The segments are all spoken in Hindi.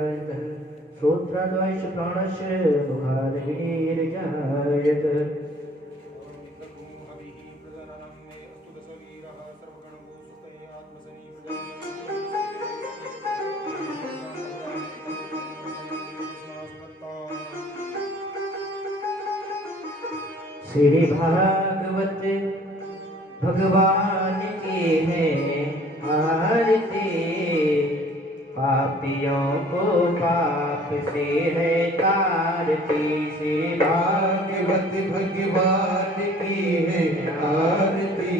विजायतः श्रोत्राद्वैष प्राणस्य मुखादविर्जायत श्री भागवत भगवान की है आरती पापियों को पाप से है तारती श्री भागवत भगवान की है आरती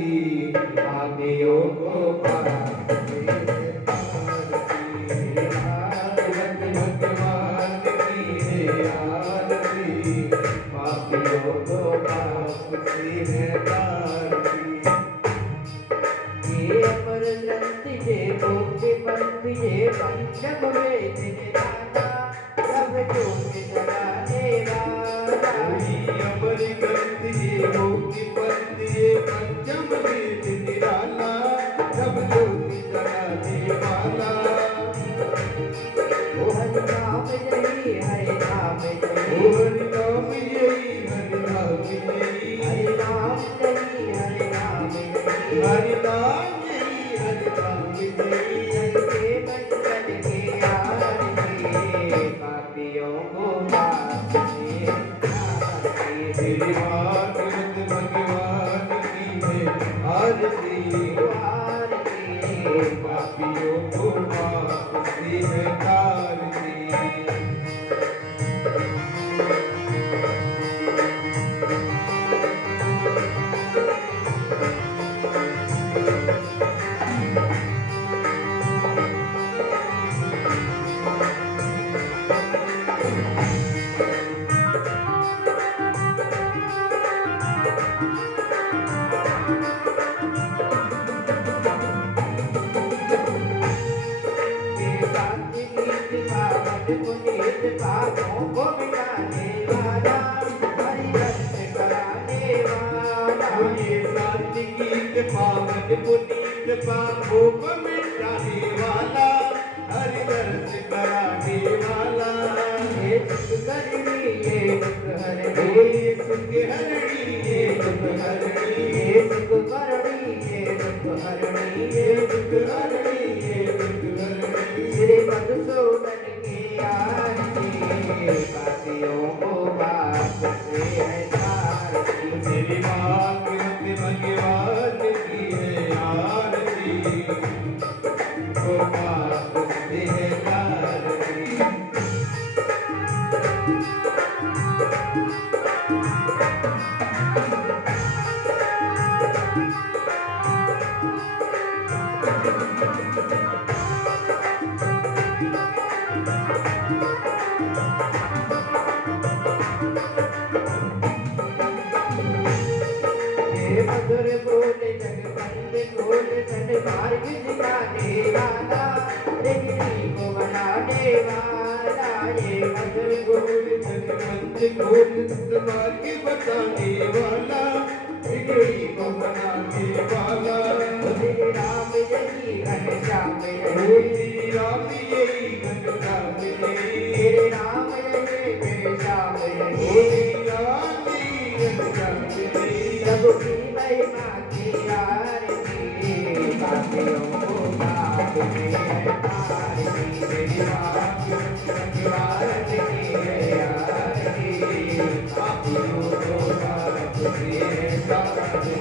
पापियों को पाप से है तारती भागवत भगवान की है आरती पापियों को पाप से है तारती ये अमर ग्रंथ ये मुक्ति पंथ ये पंचम वेद निराला सब जोग जगाने वाला ये अमर ग्रंथ ये मुक्ति पंथ ये पंचम वेद निराला सब जोग जगाने वाला ओ हरि नाम जय हरि नाम जय ओ हरि नाम जय हरि नाम जय हरि नाम जय हरि नाम जय हरि नाम पापियों को पाप से श्री भागवत भगवान की है आरती पापियों को पाप से है तारती पुनीत पापों को मिटाने वाला हरि रस कराने वाला ये शांति गीत पावन पुनीत पापों को मिटाने वाला हरि रस कराने वाला ये सुख हरणी ये दुख हरणी ये सुख हरणी ये दुख हरणी ये सुख हरणी ये दुख हरणी ये दुख हरणी ये दुख हरणी श्री मधुसूदन पापियों को पाप से है तारती श्री भागवत भगवान की है आरती को पाप से है तारती मधुर बोल जगबंद बोल सन्मार्ग दिखाने वाला ऋषि को बनाने वाला ये मधुर बोल जगबंद बोल सन्मार्ग बताने वाला ऋषि को बनाने वाला श्री राम जय घनश्याम जय श्री राम जय घनश्याम जय श्री राम जय घनश्याम जय श्री राम जय घनश्याम जय सबकी महिमा की आरती पापियों को पाप से है तारती श्री भागवत भगवान की है आरती पापियों को पाप से है तारती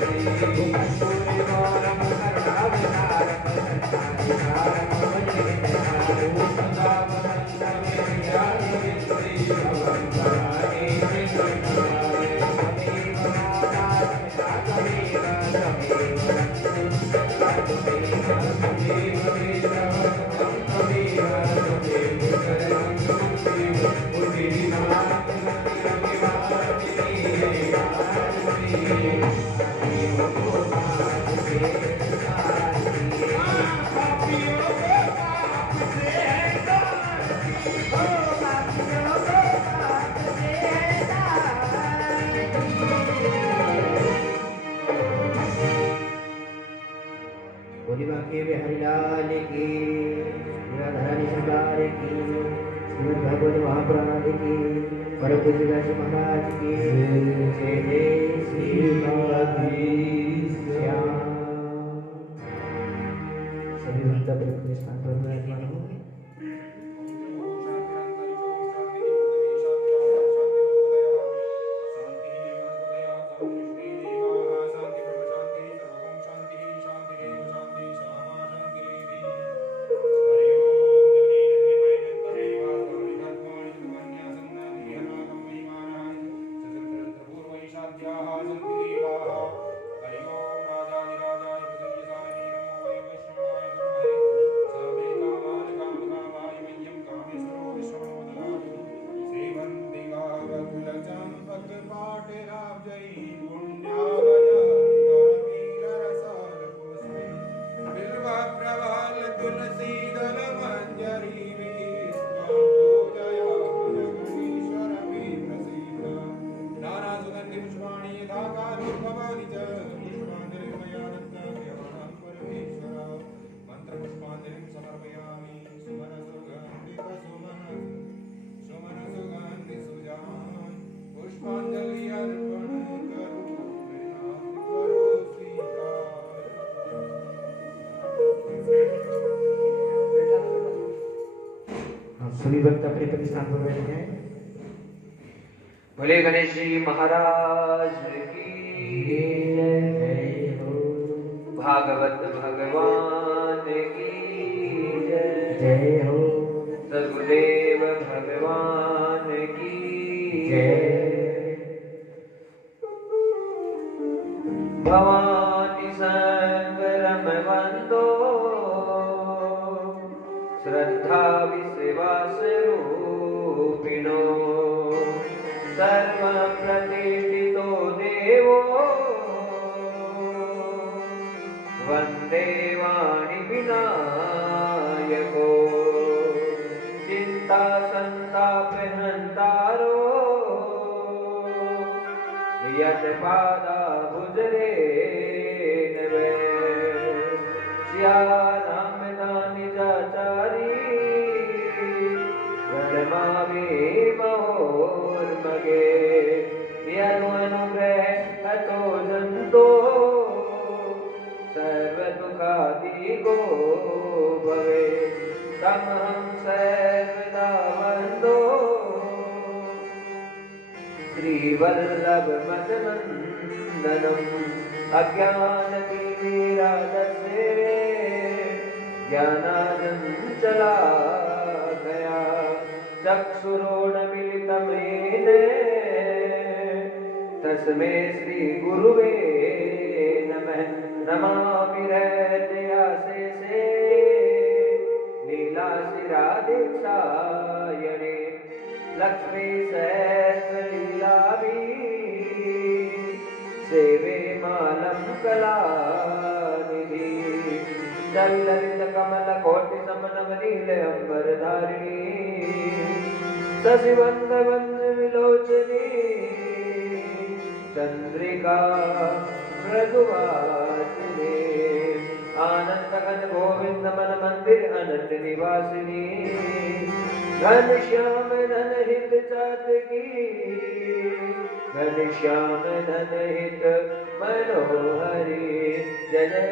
कस्तूरी गौरम करुणावतारम संसारिकारम भजनहारं सदा वदन्तं विद्यानि श्री भगवन्तानि कृष्णनाय हरिलाल की राधा सरकार की भगवत महापुराण की, बड़े पूज्य व्यास महाराज की जय जय श्रीनाथीश श्याम। सभी भक्त अपने स्थान पर विराजमान हो। सभी भक्त अपने अपने स्थान पर बैठ गए। भोले गणेश जी महाराज की जय हो। भागवत भगवान की जय हो। सदगुरुदेव भगवान की जय। भवानी शंकरम वंदो श्रद्धा विश्वास रूपिणो सर्व प्रतिष्ठितो देवो वंदे वाणी विनायको चिंता संताप हंतारो यत पादा भुजरे नवे श्याम दानी जाचारी रणमावे महोर मगे यनु अनुग्रह हतो जंतो सर्व दुखादि को भवे तम हम सर्वदा वंदो श्री वल्लभ मदनंदनम अज्ञानतिमिरादस्य ज्ञानाञ्जनशलाकया चक्षुरुन्मीलितं येन तस्मै श्रीगुरुवे नमः। नमामि हृदयाशेषे नीलाशिरादीक्षायणे लक्ष्मी सहस्रलीलाभि सेवे मालं कलानिधि चललित कमल कोटि समनवनील अंबरधारिणी शशिवंद वंद विलोचनी चंद्रिका मृदुवासिनी आनंद घन गोविंद मन मंदिर अनंत निवासिनी घनश्याम धन हित चातकी घनश्याम धन हित मनोहरी जय जय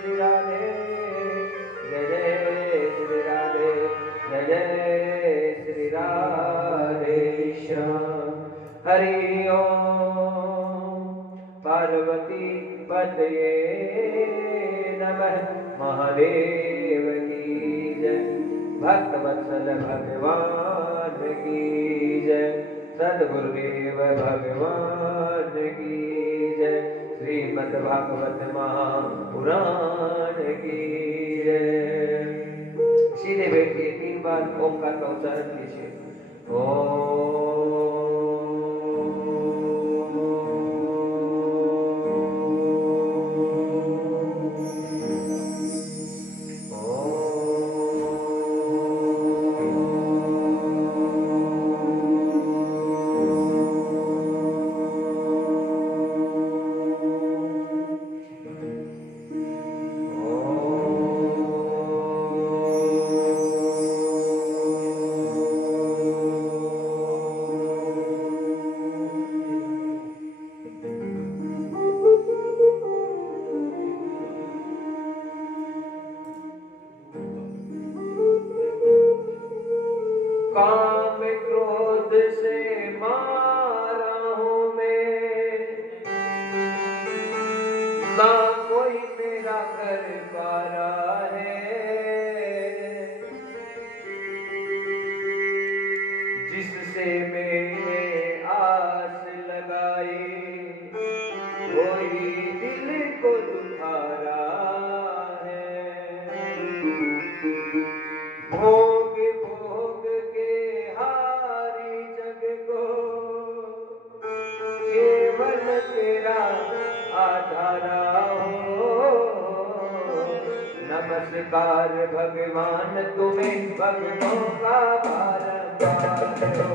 श्री राधे जय जय श्री राधे जय जय श्री राधे श्याम। हरि ओम पार्वती पतये नमः। महादेव की जय। भक्तवत्सल भगवान की जय। सद्गुरुदेव भगवान की जय। श्रीमद् भागवत महापुराण की जय। सीधे बैठिए, 3 बार ओंकार का उच्चारण कीजिए। ओम जिससे मैंने आस लगाई वही दिल को दुखा रहा है। भोग भोग के हारी जग को केवल तेरा आधारा हो। नमस्कार भगवान तुम्हें भक्तों का बारंबार हो।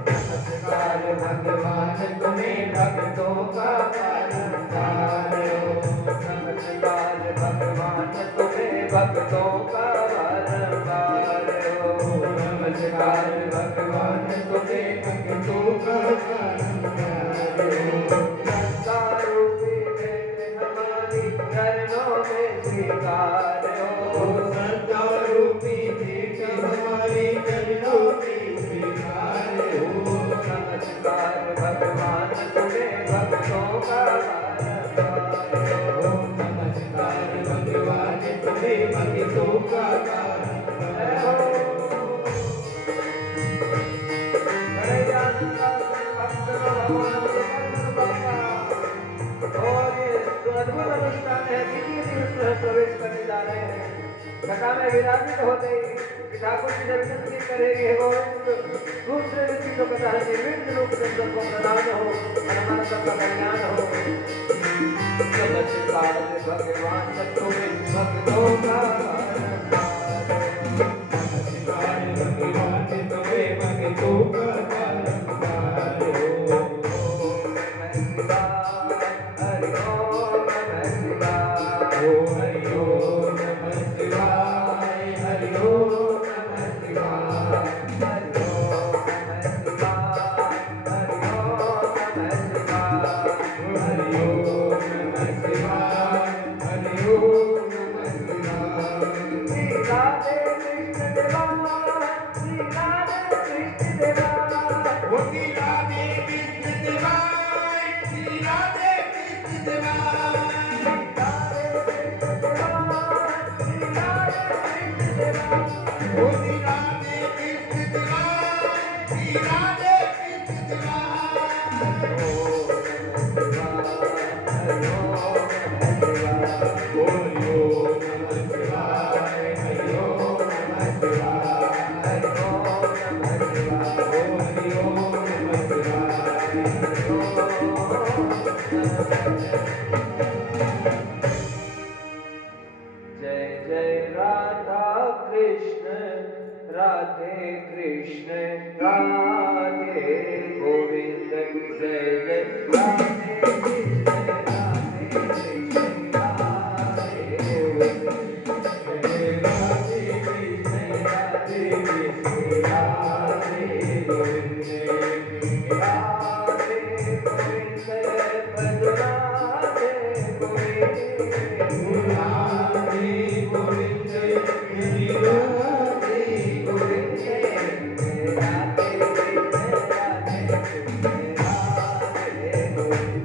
नमस्कार भगवान तुम्हें भक्तों का बारंबार हो। नमस्कार भगवान तुम्हें भक्तों का बारंबार हो। नमस्कार भगवान तुम्हें भक्तों का बारंबार हो। संसारूपी भेंट हमारी चरणों में स्वीकार हो। संसारूपी भेंट हमारी चरणों में स्वीकार हो। नमस्कार भगवान तुम्हें भक्तों का बारंबार हो। नमस्कार भगवान तुम्हें भक्तों का बारंबार हो। और ये जो अद्भुत अनुष्ठान है, द्वितीय दिवस में प्रवेश करने जा रहे हैं। घटा में विराजित होते ही ठाकुर जी ने विनती करेंगे और दूसरे व्यक्ति को कथा निर्विघ्न रूप से सबको प्रदान हो और हमारा सबका कल्याण हो। नमस्कार भगवान तुम्हें भक्तों का बारंबार हो। नमस्कार भगवान तुम्हें भक्तों का बारंबार हो। हरि ओम नमः शिवाय। ओ हरि ओम नमः शिवाय। हरि ओम नमः शिवाय। हरि ओम नमः शिवाय। हरि ओम नमः शिवाय। हरि ओम नमः शिवाय। हरि ओम नमः शिवाय। श्री राधे कृष्ण देवा। श्री राधे कृष्ण देवा। ओ श्री राधे कृष्ण देवाय। श्री राधे कृष्ण देवाय। ओ श्री राधे कृष्ण देवाय। श्री राधे कृष्ण देवाय। हरि ओम नमः शिवाय। हरि ओम नमः शिवाय। ओ हरि ओम नमः शिवाय। जय जय राधा कृष्ण राधे कृष्ण राधे गोविंद। जय जय राधे कृष्ण राधे कृष्ण राधे गोविंद। जय राधे कृष्ण राधे कृष्ण राधे गोविंद। राधे गोविंद भज राधे गोविंद। राधे गोविंद। हरि राधे गोविंद। राधे कृष्ण राधे कृष्ण राधे गोविंद।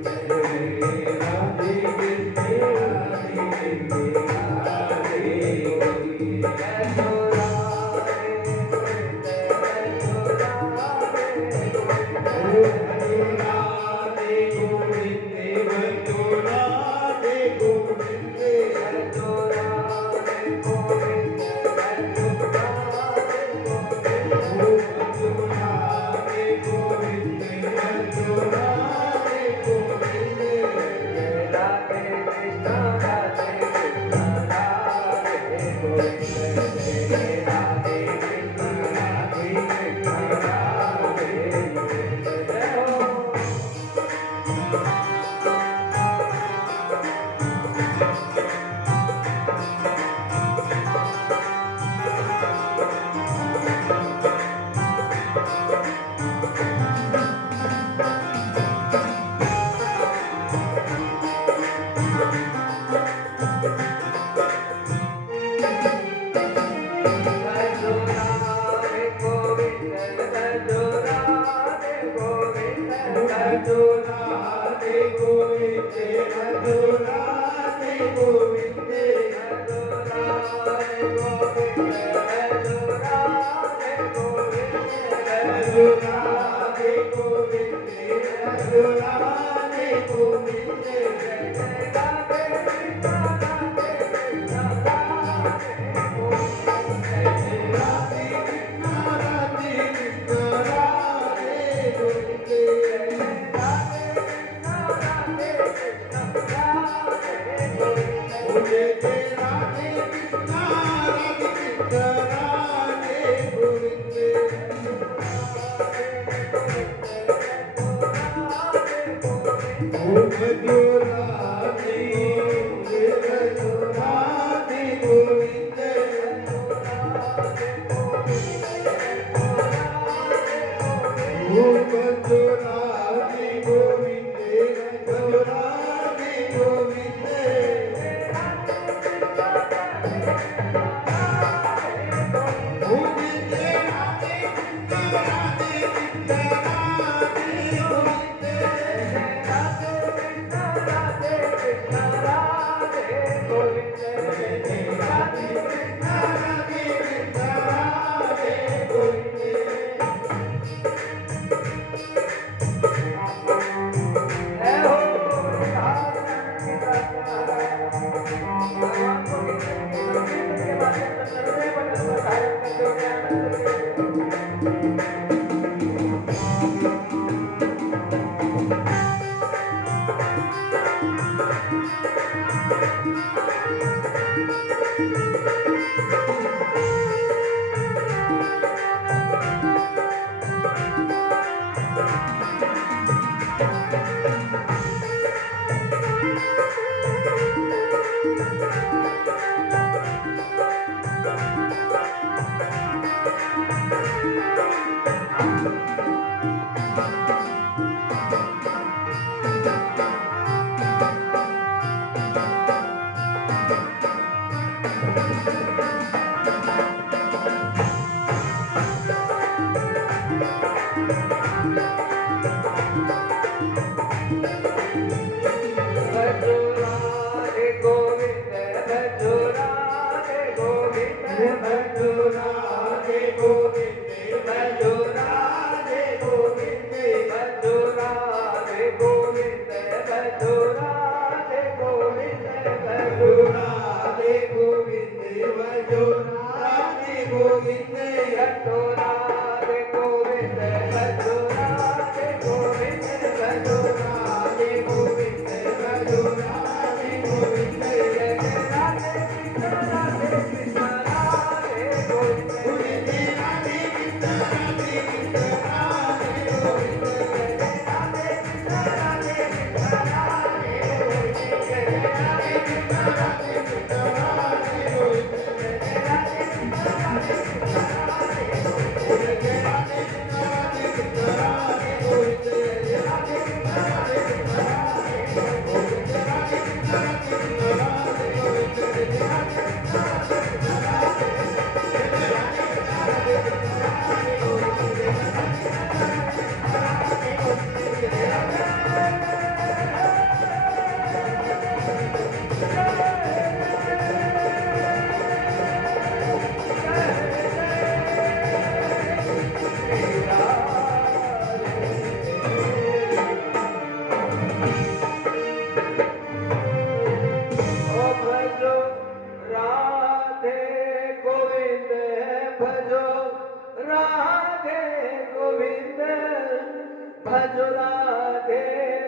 भजो राधे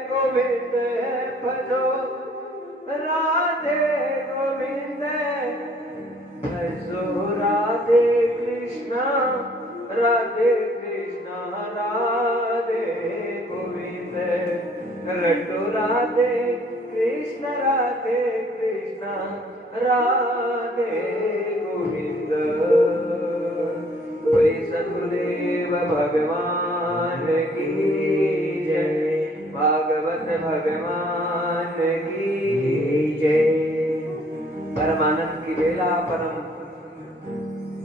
गोविंद भजो राधे गोविंद भजो राधे कृष्ण राधे गोविंद रटो राधे कृष्ण राधे गोविंद। बोले सद्गुरुदेव भगवान की जय, भागवत भगवान की जय। परमानंद की बेला परम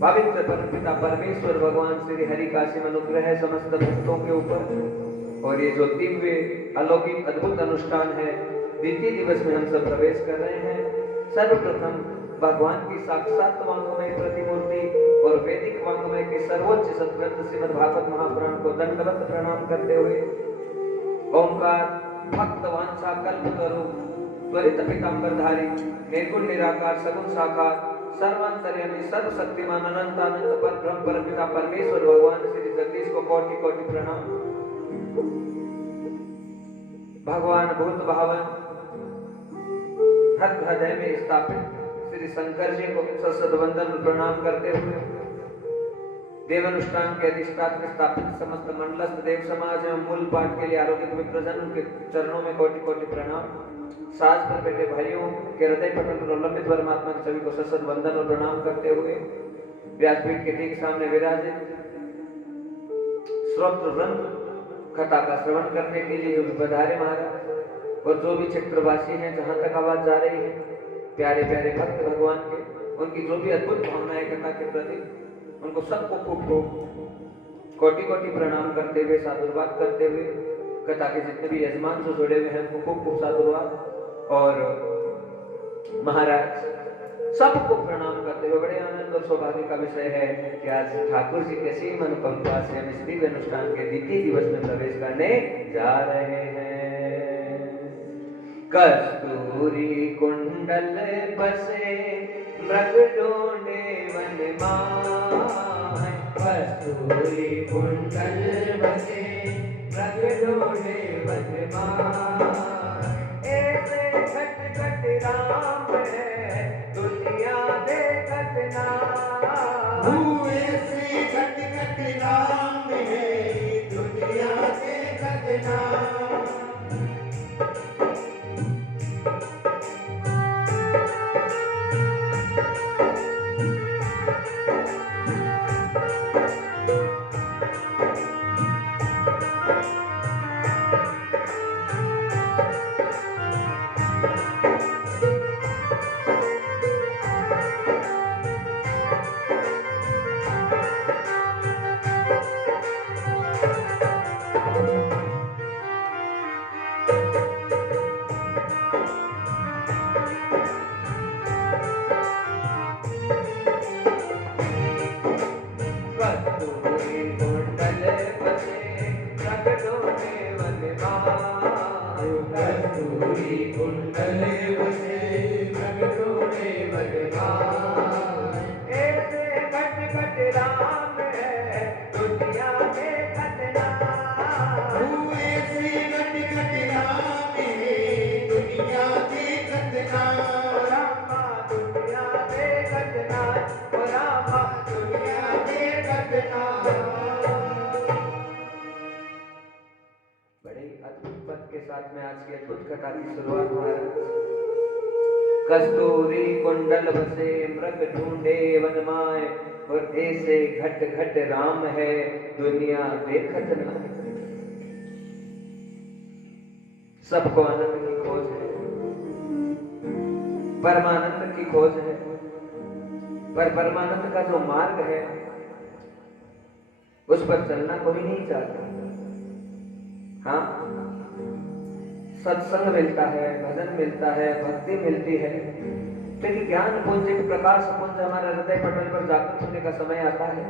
पवित्र परमपिता परमेश्वर भगवान श्री हरि का सिम अनुग्रह समस्त भक्तों के ऊपर। और ये जो दिव्य अलौकिक अद्भुत अनुष्ठान है, द्वितीय दिवस में हम सब प्रवेश कर रहे हैं। सर्वप्रथम भगवान की साक्षात वांग्मय प्रतिमूर्ति और वैदिक वांग्मय के सर्वोच्च सत्ग्रंथ श्रीमद् भागवत महापुराण को दंडवत प्रणाम करते हुए ओंकार भक्त वांछा कल्पतरु त्वरित पीतांबरधारी निर्गुण निराकार सगुण साकार सर्वांतर्यामी सर्वशक्तिमान अनंत आनंद पर ब्रह्म परमपिता परमेश्वर भगवान श्री जगदीश को कोटि कोटि प्रणाम। भगवान भूत भावन हृदय में स्थापित श्री शंकर जी को सशद वंदन प्रणाम करते हुए देवानुष्ठान के अधिष्ठात्र स्थापित समस्त मंडलस्थ देव समाज एवं मूल पाठ के लिए आरोग्य विप्रजन उनके चरणों में कोटि कोटि प्रणाम। साज पर बैठे भाइयों के हृदय पटल पर अवलंबित परमात्मा के सभी को सशद वंदन और प्रणाम करते हुए व्यासपीठ के ठीक सामने विराजित श्रोत्र वृंद कथा का श्रवण करने के लिए जो पधारे महाराज और जो भी क्षेत्रवासी हैं, जहां तक आवाज जा रही है, प्यारे प्यारे भक्त भगवान के, उनकी जो भी अद्भुत भावनाएं कथा के प्रति, उनको सबको खूब खूब कोटि कोटि प्रणाम करते हुए साधुवाद करते हुए कथा के जितने भी यजमान जो जुड़े हुए हैं उनको खूब खूब साधुवाद और महाराज सबको प्रणाम करते हुए बड़े आनंद और सौभाग्य का विषय है कि आज ठाकुर जी के सीम अनुकंपा से हम इस दिव्य अनुष्ठान के द्वितीय दिवस में प्रवेश करने जा रहे हैं। कस्तूरी कुंडल बसे मृग डोंडे वन माय, कस्तूरी कुंडल बसे मृग ढूंढे वनमाय। ऐसे खटखट राम है दुनिया देखत नाय। हुए से खटखट राम है दुनिया देखत नाय। कस्तूरी कुंडल बसे मृग ढूंढे वनमाय। कस्तूरी कुंडल बसे मृग ढूंढे वनमाय। ऐसे खटखट राम है दुनिया देखत नाय। हुए से खटखट राम है दुनिया देखत नाय। ओ रामा दुनिया देखत नाय। ओ रामा दुनिया देखत नाय। बड़े ही अद्भुत पद के साथ में आज की अद्भुत कथा की शुरुआत महाराज। कस्तूरी कुंडल बसे मृग ढूंढे वनमाय। और ऐसे घट घट राम है दुनिया देखत नाय। सबको आनंद की खोज है, परमानंद की खोज है, पर परमानंद का जो मार्ग है उस पर चलना कोई नहीं चाहता। हाँ, सत्संग मिलता है, भजन मिलता है, भक्ति मिलती है, लेकिन ज्ञान पुंज एक प्रकाश पुंज हमारे हृदय पटल पर जागृत होने का समय आता है,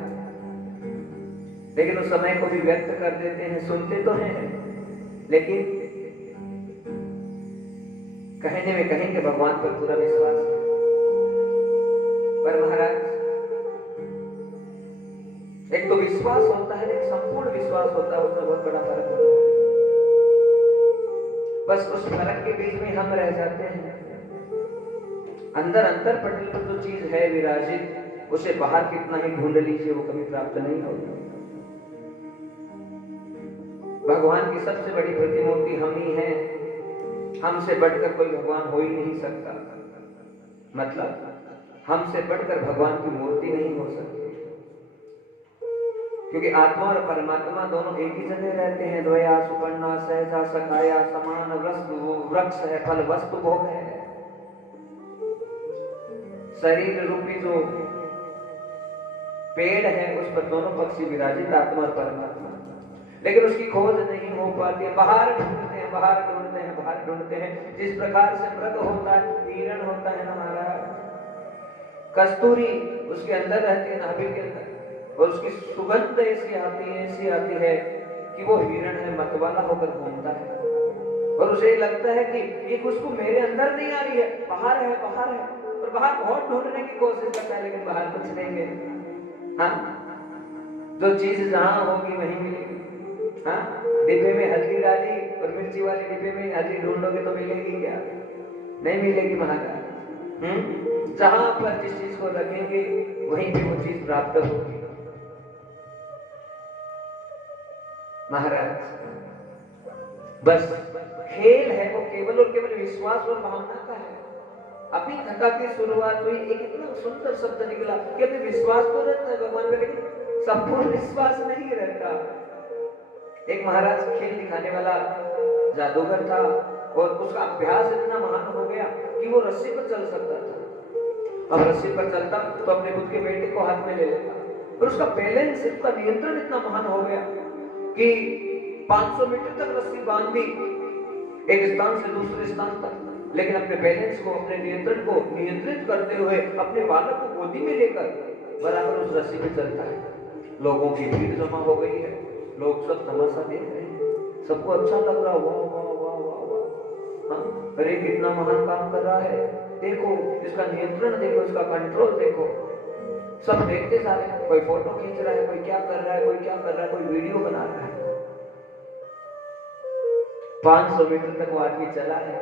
लेकिन उस समय को भी व्यक्त कर देते हैं। सुनते तो हैं, लेकिन कहने में कहेंगे भगवान पर पूरा विश्वास है। पर महाराज, एक तो विश्वास होता है, एक संपूर्ण विश्वास होता है, उसमें बहुत बड़ा फर्क होता है। बस उस फर्क के बीच में हम रह जाते हैं। अंदर अंतर पटल पर जो चीज है विराजित, उसे बाहर कितना ही ढूंढ लीजिए वो कभी प्राप्त नहीं होगी। भगवान की सबसे बड़ी प्रतिमूर्ति हम ही हैं। हमसे बढ़कर कोई भगवान हो ही नहीं सकता। मतलब हमसे बढ़कर भगवान की मूर्ति नहीं हो सकती, क्योंकि आत्मा और परमात्मा दोनों एक ही जगह रहते हैं। द्वया सुपर्णा सहजा सखाया समान वृक्ष है, फल वस्तु भोग है। शरीर रूपी जो पेड़ है उस पर दोनों पक्षी विराजित, आत्मा और परमात्मा, लेकिन उसकी खोज नहीं हो पाती है। बाहर ढूंढते हैं, बाहर ढूंढते हैं, बाहर ढूंढते हैं। जिस प्रकार से मृग होता है, हिरण होता है ना महाराज, कस्तूरी उसके अंदर रहती है, नाभि के अंदर, और उसकी सुगंध ऐसी आती है कि वो हिरण है, मतवाला होकर घूमता है, और उसे लगता है कि ये खुशबू मेरे अंदर नहीं आ रही है, बाहर है, बाहर है, और बाहर बहुत ढूंढने की कोशिश करता है, लेकिन बाहर कुछ नहीं है। हाँ, जो चीज जहां होगी वहीं मिलेगी। हाँ, डिब्बे में हल्दी डाली और मिर्ची वाले डिब्बे में हल्दी ढूंढोगे तो मिलेगी क्या? नहीं मिलेगी महाराज। जहां पर जिस चीज को रखेंगे वहीं पे वो चीज प्राप्त होगी। महाराज, बस खेल है वो केवल और केवल विश्वास और भावना का है। अपनी कथा की शुरुआत हुई, एक इतना सुंदर शब्द निकला कि अभी विश्वास तो रहता है भगवान पे, लेकिन संपूर्ण विश्वास नहीं रहता। एक महाराज खेल दिखाने वाला जादूगर था, और उसका अभ्यास इतना महान हो गया कि वो रस्सी पर चल सकता था। अब रस्सी पर चलता तो अपने खुद के बेटे को हाथ में ले लेता, और उसका बैलेंस, उसका नियंत्रण इतना महान हो गया कि 500 मीटर तक रस्सी बांध दी एक स्थान से दूसरे स्थान तक, लेकिन अपने बैलेंस को, अपने नियंत्रण को नियंत्रित करते हुए अपने बालक को गोदी में लेकर बराबर उस रस्सी में चलता है। लोगों की भीड़ जमा हो गई है, लोग सब तमाशा देख रहे हैं, सबको अच्छा लग रहा, वाह वाह वाह वाह वाह, हाँ, अरे कितना महान काम कर रहा है, देखो इसका नियंत्रण, देखो इसका कंट्रोल देखो। सब देखते जा रहे हैं, कोई फोटो खींच रहा है, कोई क्या कर रहा है, कोई क्या कर रहा है, कोई वीडियो बना रहा है। 500 मीटर तक वो आदमी चला है,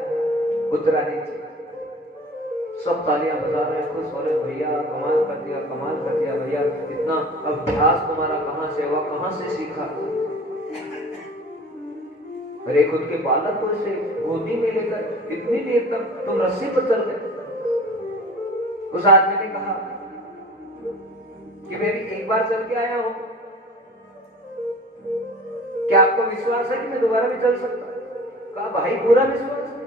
उतरा नीचे, सब तालियां बजा रहे हैं, खुश हो रहे, भैया कमाल कर दिया, कमाल कर दिया भैया, इतना अभ्यास तुम्हारा कहाँ से हुआ, कहाँ से सीखा। अरे खुद के बालक को से गोदी में लेकर इतनी देर तक तुम रस्सी पर चल गए। उस आदमी ने कहा कि मैं भी एक बार चल के आया हूं, क्या आपको विश्वास है कि मैं दोबारा भी चल सकता? कहा भाई पूरा विश्वास है,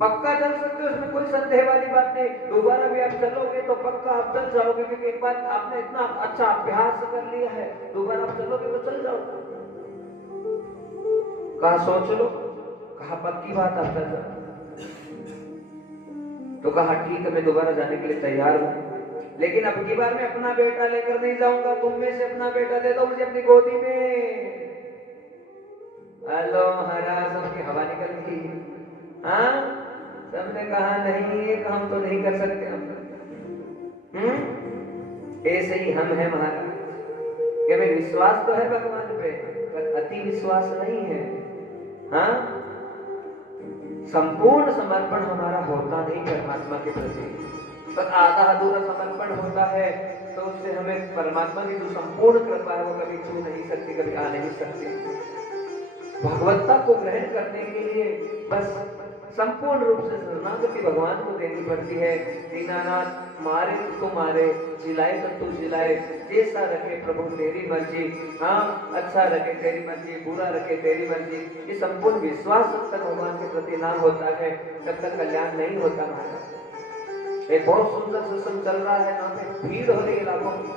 पक्का चल सकते हो, उसमें कोई संदेह वाली बात नहीं। दोबारा भी आप चलोगे तो पक्का आप चल जाओगे, क्योंकि एक बार आपने इतना अच्छा अभ्यास कर लिया है, दोबारा आप चलोगे तो चल जाओगे। कहा सोच लो, कहा पक्की बात आप चल जाओ। तो कहा ठीक है, मैं दोबारा जाने के लिए तैयार हूं, लेकिन अब की बार मैं अपना बेटा लेकर नहीं जाऊंगा, तुम में से अपना बेटा दे दो मुझे अपनी गोदी में। हेलो महाराज, सबकी हवा निकल गई। हाँ, सबने कहा नहीं एक हम तो नहीं कर सकते हम। ऐसे ही हम हैं महाराज, कि हमें विश्वास तो है भगवान पे, पर अति विश्वास नहीं है। हाँ, संपूर्ण समर्पण हमारा होता नहीं परमात्मा के प्रति, पर आधा अधूरा समर्पण होता है, तो उससे हमें परमात्मा की जो संपूर्ण कृपा है वो कभी छू नहीं सकती, कभी आ नहीं सकती। भगवत्ता को ग्रहण करने के लिए बस संपूर्ण रूप से शरणागति भगवान को देनी पड़ती है। दीनानाथ मारे तो मारे, जिलाए तो तू जिलाए, जैसा रखे प्रभु तेरी मर्जी। हाँ, अच्छा रखे तेरी मर्जी, बुरा रखे तेरी मर्जी। ये संपूर्ण विश्वास जब तक भगवान के प्रति ना होता है तब तक कल्याण नहीं होता महाराज। एक बहुत सुंदर सत्संग चल रहा है, वहां पे भीड़ हो रही है लाखों की।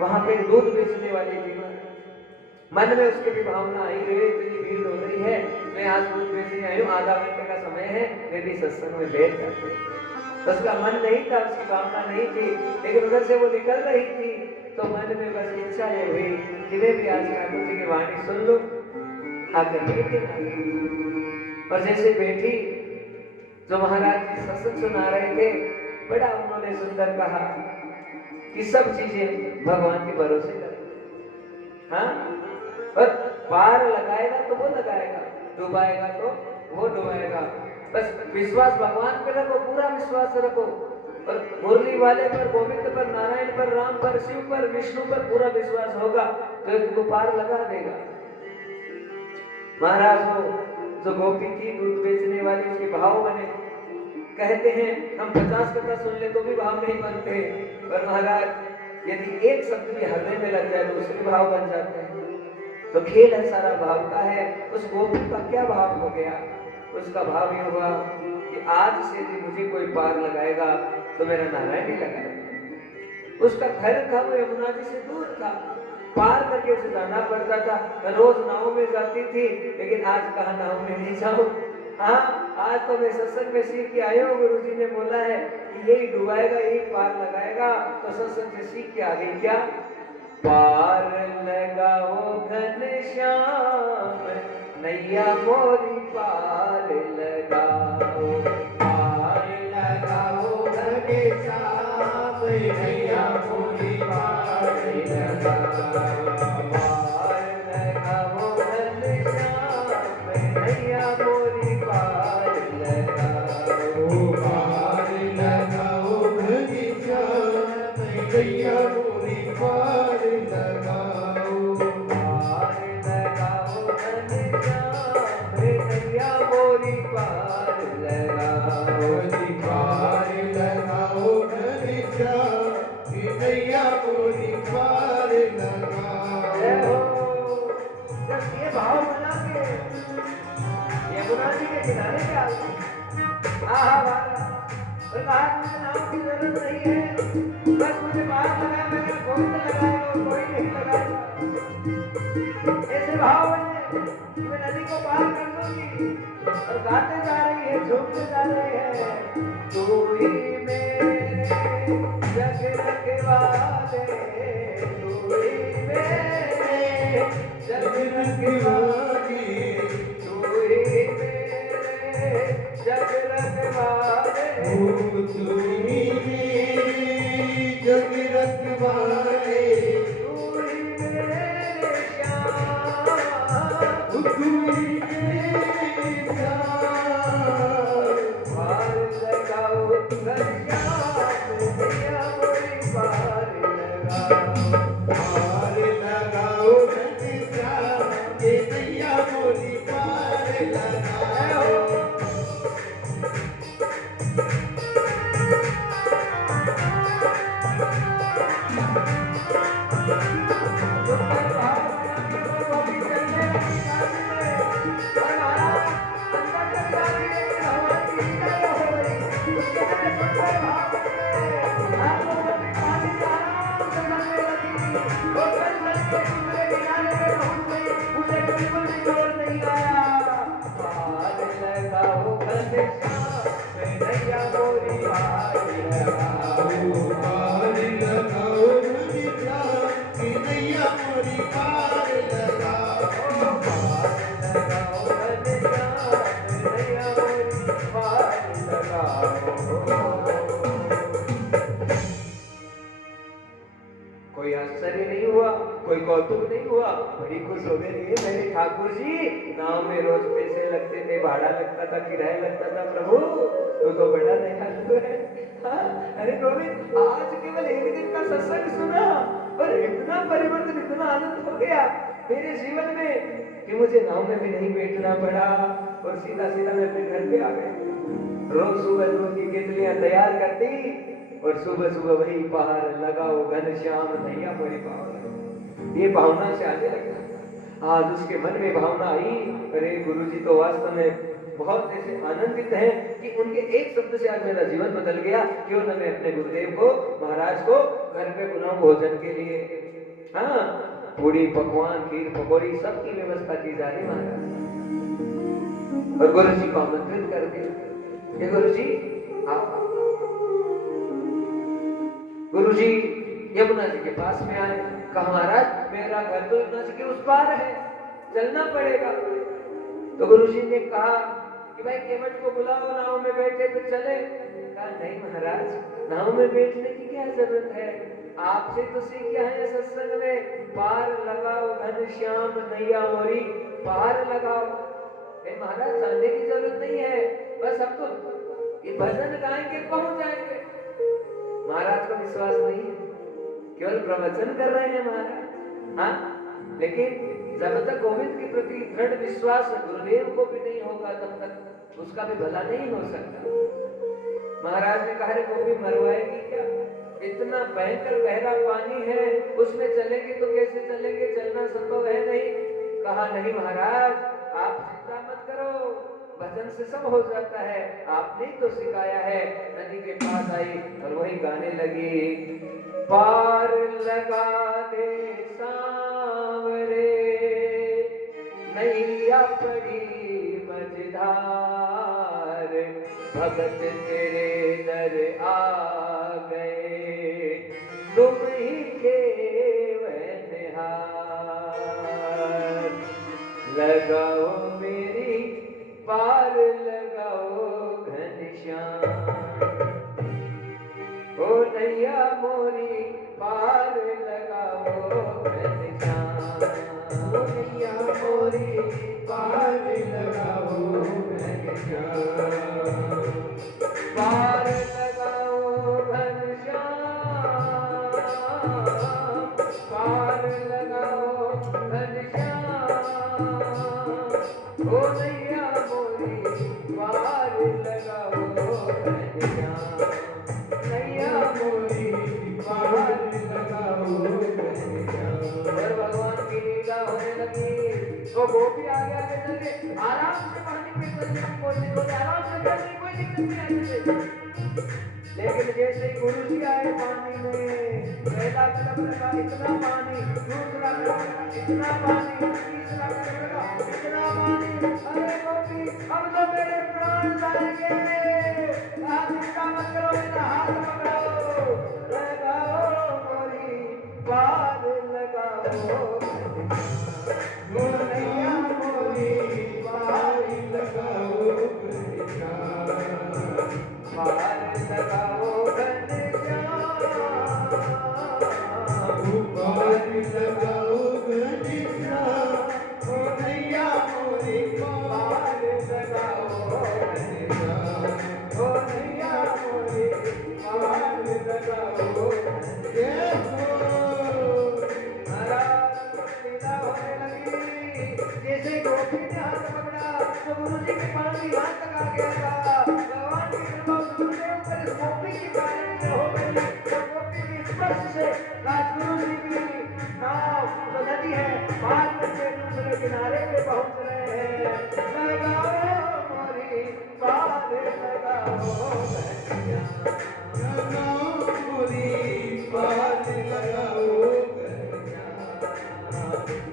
वहां पे दूध बेचने वाली थी, मन में उसकी भी भावना आई रही, इतनी भीड़ हो रही है, मैं आज दूध बेचने आई हूँ, आधा घंटे का समय है, मैं भी सत्संग में बैठ जाते। तो उसका मन नहीं था, उसकी भावना नहीं थी, लेकिन उधर से वो निकल रही थी, तो मन में बस इच्छा ये हुई कि मैं भी आज ठाकुर जी की वाणी सुन लूं, आकर बैठी। और जैसे बैठी, जो महाराज जी सत्संग सुना रहे थे, बड़ा उन्होंने सुंदर कहा कि सब चीजें भगवान के भरोसे करें। हाँ, और पार लगाएगा तो वो लगाएगा, डुबाएगा तो वो डुबाएगा। बस विश्वास भगवान पे रखो, पूरा विश्वास रखो, और मुरली वाले पर, गोविंद पर, नारायण पर, राम पर, शिव पर, विष्णु पर पूरा विश्वास होगा तो वो पार लगा देगा। महाराज को जो गोपी थी दूध बेचने वाली, उसके भाव बने। कहते हैं हम 50 कथा सुन ले तो भी भाव नहीं बनते, पर महाराज यदि एक शब्द भी हरने में लग जाए तो उसके भाव बन जाते हैं। तो खेल है सारा भाव का है। उस गोपी का क्या भाव हो गया? उसका भाव ये हुआ कि आज से यदि मुझे कोई पार लगाएगा तो मेरा नारायण ही लगाएगा। उसका घर था वो यमुना जी से दूर था, पार करके उसे जाना पड़ता था। रोज नाव में जाती थी, लेकिन आज कहा नाव में नहीं जाऊं। हाँ, आज तो मैं सत्संग में सीख के आया हूँ, गुरु जी ने बोला है कि यही डुबाएगा, यही पार लगाएगा। तो सत्संग से सीख के आ गई क्या? पार लगाओ घनश्याम, नैया मोरी पार लगाओ। पार लगाओ घनश्याम, नैया मोरी पार लगाओ। पार लगाओ घनश्याम, नैया मोरी पार लगाओ। पार लगाओ घनश्याम, नैया मोरी पार लगाओ। पार लगाओ घनश्याम, नैया मोरी पार लगाओ। पार लगाओ घनश्याम, नैया मोरी पार लगाओ। जय हो। बस ये भाव बना के यमुना जी के किनारे पे आ गए। आहा वाह, और कहा मुझे नाम की जरूरत नहीं है, बस मुझे पार लगाया, मैंने गोविंद लगाया और कोई नहीं लगाया। ऐसे भाव बने कि मैं नदी को पार कर लूंगी। और गाते जा रही है, झूमते जा रही है, तू ही मेरे जग रखवाले, तू ही मेरे जग रखवाले, तू ही मेरे जग रखवाले। तू ही मेरे आश्चर्य नहीं हुआ, कोई कौतुक नहीं हुआ, बड़ी खुश हो गई मेरे ठाकुर जी, नाव में रोज पैसे लगते थे, भाड़ा लगता था, किराया लगता था, प्रभु तो बड़ा दयालु है। हाँ, अरे गोविंद आज केवल एक दिन का सत्संग सुना और इतना परिवर्तन, इतना आनंद हो गया मेरे जीवन में कि मुझे नाव में भी नहीं बैठना पड़ा और सीधा सीधा मैं अपने घर पे आ गया। रोज सुबह दूध की केतलियां तैयार करती और सुबह सुबह वही पहाड़ लगाओ घनश्याम नैया मोरी पाओ, ये भावना से आने लगा। आज उसके मन में भावना आई, अरे गुरुजी तो वास्तव में बहुत ऐसे आनंदित हैं कि उनके एक शब्द से आज मेरा जीवन बदल गया। क्यों न मैं अपने गुरुदेव को, महाराज को घर पे बुलाऊं भोजन के लिए। हाँ, पूरी पकवान, खीर, पकौड़ी सबकी व्यवस्था की जा रही महाराज, और गुरुजी को आमंत्रित कर दिया। ये गुरुजी आप, गुरुजी यमुना जी के पास में आए, कहा महाराज मेरा घर तो यमुना जी के उस पार है, चलना पड़ेगा। तो गुरुजी ने कहा कि भाई केवट को बुलाओ, नाव में बैठे तो चले। कहा नहीं महाराज, नाव में बैठने की क्या जरूरत है, आपसे तो सीख है सत्संग में, पार लगाओ घनश्याम नैया मोरी, पार लगाओ। महाराज जाने की जरूरत नहीं है, बस हम तो ये भजन गाएंगे पहुंच जाएंगे। महाराज को विश्वास नहीं है, केवल प्रवचन कर रहे हैं महाराज। हाँ, लेकिन जब तक गोविंद के प्रति दृढ़ विश्वास गुरुदेव को भी नहीं होगा तब तक उसका भी भला नहीं हो सकता। महाराज ने कहा रे गोपी मरवाएगी क्या, इतना भयंकर गहरा पानी है, उसमें चलेंगे तो कैसे चलेंगे, चलना संभव है नहीं। कहा नहीं महाराज आप चिंता मत करो, भजन से सब हो जाता है, आपने तो सिखाया है। नदी के पास आई और वही गाने लगी, पार लगा दे सांवरे नैया पड़ी मझधार, भगत तेरे दर आ गए तुम ही खेवनिहार, लगाओ मेरी पार लगाओ घनश्याम, ओ नैया मोरी पार लगाओ घनश्याम, ओ नैया मोरी पार लगाओ घनश्याम, पार लगाओ घनश्याम, पार लगाओ घनश्याम, ओ नैया मोरी पार लगाओ घनश्याम, नैया मोरी पार लगाओ घनश्याम। और भगवान की लीला होने लगी, तो गोपी आगे आगे चल के आराम से पानी में चलने आराम से चलने कोई दिक्कत नहीं आई। लेकिन जैसे ही गुरु जी आए पानी में, पहला कदम लगा इतना पानी, दूसरा कदम लगा इतना पानी, तीसरा कदम लगा इतना पानी, अरे गोपी अब तो मेरे प्राण जाएंगे, चिंता मत करो, मेरा हाथ पकड़ो, लगाओ मोरी पार लगाओ, ओ नैया मोरी पार लगाओ घनश्याम, पार लगाओ घनश्याम, पार लगाओ घनश्याम, ओ नैया मोरी पार लगाओ घनश्याम, ओ नैया मोरी पार लगाओ घनश्याम। लीला होने लगी, जैसे गोपी ने हाथ पकड़ा तो गुरु जी के पास ही हाथ तक आ गया था। भगवान की कृपा गुरुदेव पर इस गोपी की कार्य हो गई, तो गोपी की स्पर्श से राजगुरु जी की नाव जो नदी है पार करके दूसरे किनारे पे पहुंच रहे हैं। लगाओ मोरी पार लगाओ घनश्याम, लगाओ मोरी पार लगाओ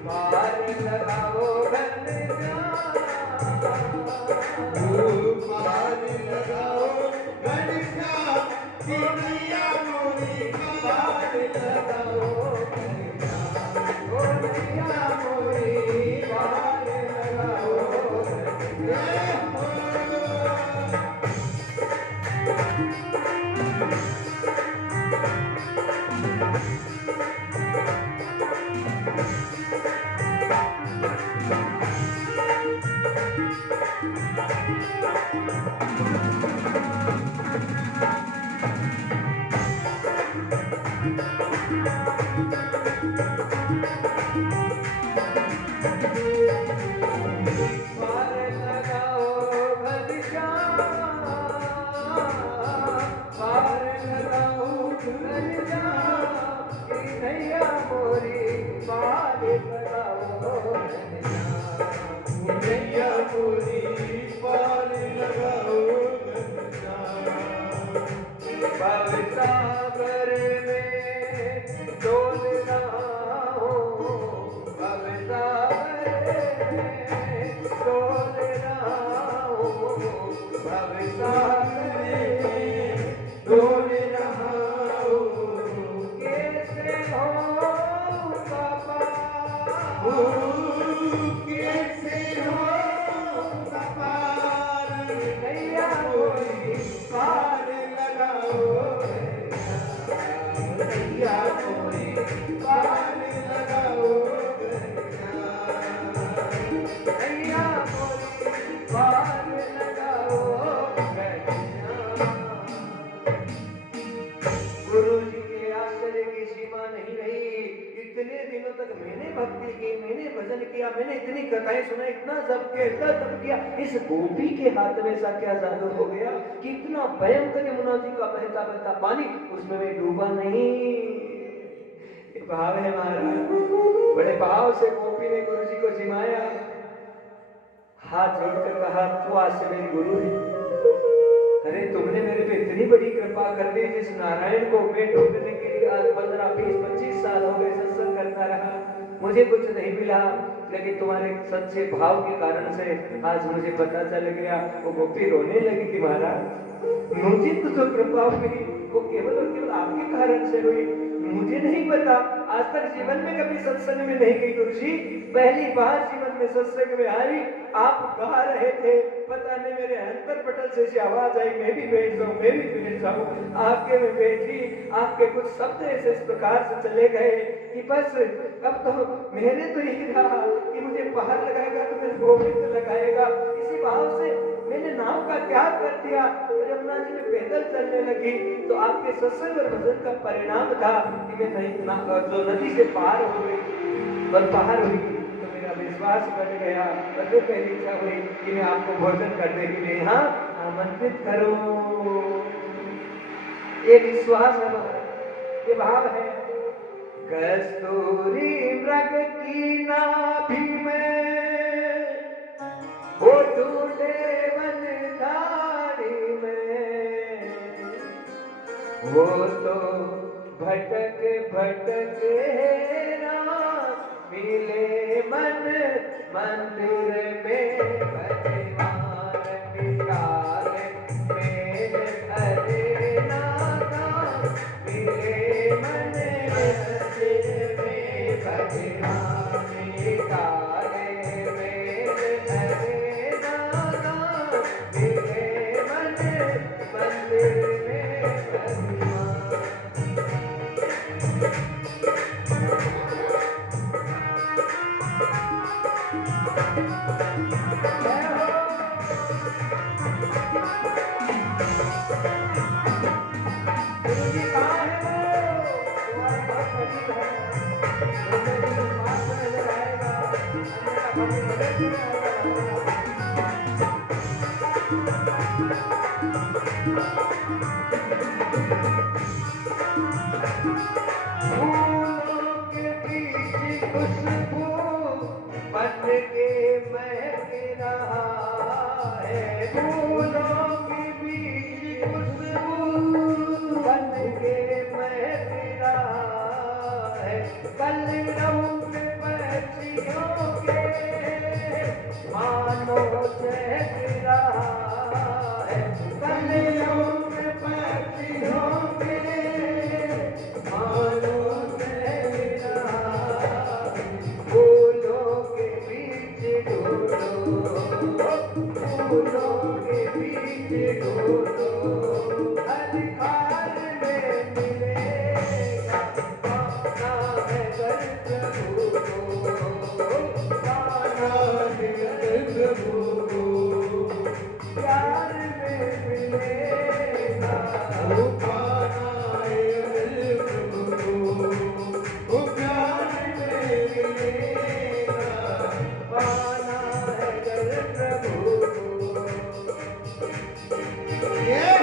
पार लगाओ घनश्याम, पार लगाओ घनश्याम, कि नैया मोरी पार लगाओ घनश्याम, ओ नैया मोरी पार लगाओ घनश्याम। दिनों तक मैंने भक्ति की, मैंने भजन किया, मैंने इतनी कथाएं सुनाई, इतना जप किया, इतना तप किया, इस गोपी के हाथ में ऐसा क्या जादू हो गया कि इतना भयंकर यमुना जी का बहता बहता पानी, उसमें मैं डूबा नहीं। ये भाव है महाराज। बड़े भाव से गोपी ने गुरु जी को जिमाया, हाथ जोड़कर कहा तू आज से मेरी गुरु है। अरे तुमने मेरे पे इतनी बड़ी कृपा कर दी, जिस नारायण को मैं ढूंढने के लिए आज 15, 20, 25 साल हो गए सत्संग करता रहा, मुझे कुछ नहीं मिला, लेकिन तुम्हारे सच्चे भाव के कारण से आज मुझे पता चल गया। वो गोपी रोने लगी कि महाराज मुझे तो जो कृपा हुई वो केवल और केवल आपके कारण से हुई, मुझे नहीं पता, आज तक जीवन में कभी सत्संग में नहीं गई गुरु जी, पहली बार जीवन में सत्संग में आई, आप गा रहे थे, पता नहीं मेरे अंतर पटल से ऐसी आवाज आई, मैं भी बैठ जाऊं, मैं भी बैठ जाऊं, आपके में बैठी, आपके कुछ शब्द ऐसे इस प्रकार से चले गए कि बस अब तो मैंने तो यही कहा कि मुझे पहाड़ लगाएगा तो मेरे गोविंद लगाएगा। इसी भाव से मैंने नाव का त्याग कर दिया, यमुना जी में पैदल चलने लगी, तो आपके सत्संग और भजन का परिणाम था कि मैं जो नदी से पार हो गई, बस पार हुई तो मेरा विश्वास बढ़ गया, बस वो पहली इच्छा हुई कि मैं आपको भोजन करने के लिए यहाँ आमंत्रित करूं। ये विश्वास है, ये भाव है। कस्तूरी मृग की नाभि में, वो टूटे वनधारी में, वो तो भटक भटक मिले मन मंदिर में, भगवान निकाले मेरे हरे नाना, मिले मन मंदिर में, भगवान निकाले मेरे हरे नाना, मिले मन मंदिर में, भगवान। Yeah.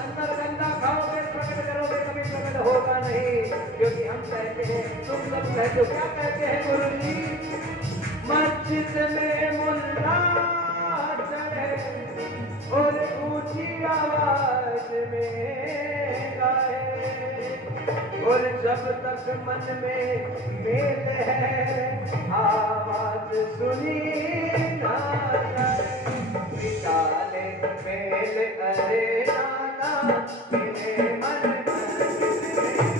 अंदर गंदा खाओगे प्रकट करोगे कभी प्रकट होगा नहीं, क्योंकि हम कहते हैं तुम सब कहते हो, क्या कहते हैं गुरु जी? मस्जिद में मुल्ला चढ़े और ऊंची आवाज में गाए, और जब तक मन में मेल है आवाज सुनी ना जाए। विचाले मेल अरे नाना मेरे मन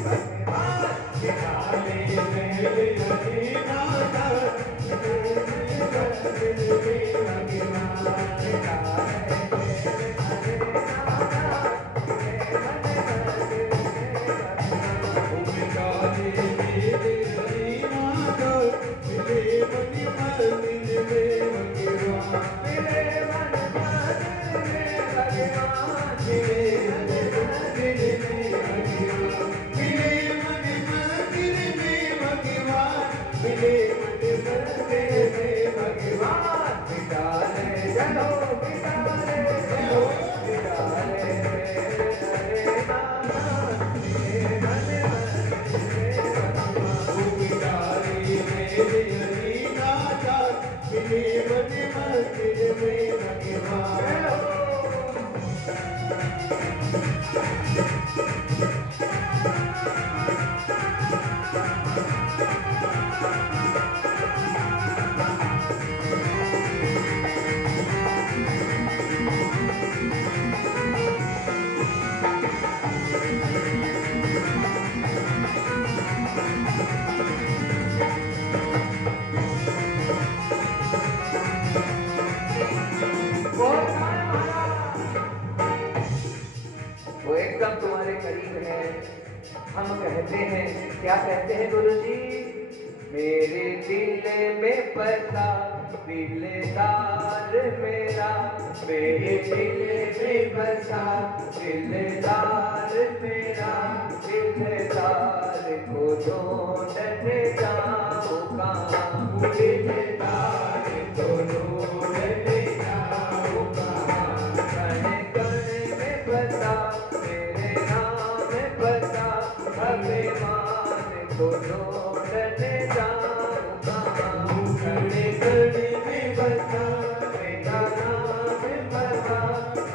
भगवान, विचाले मेल अरे नाना मेरे मन वो एकदम तुम्हारे करीब है। हम कहते हैं, क्या कहते हैं गुरु जी? मेरे दिल में बसा दिलदार मेरा, मेरे दिल में बसा दिलदार मेरा, दिलदार को ढूंढने जाऊं कहाँ, दिलदार को ढूंढने जाऊं कहाँ। कण कण में बसा तेरे नाम बसा, अभिमान को ढूंढने जाऊं कहाँ। कण कण में बसा तेरा नाम बसा,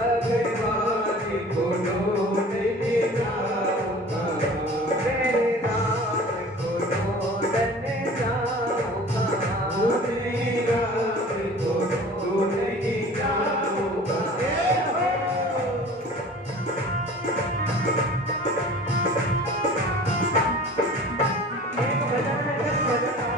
अभिमान को ढूंढने जाऊं कहाँ। तेरे नाम को ढूंढने जाऊं कहाँ। तेरे नाम को ढूंढने जाऊं कहाँ। एक भजन है, 10 भजन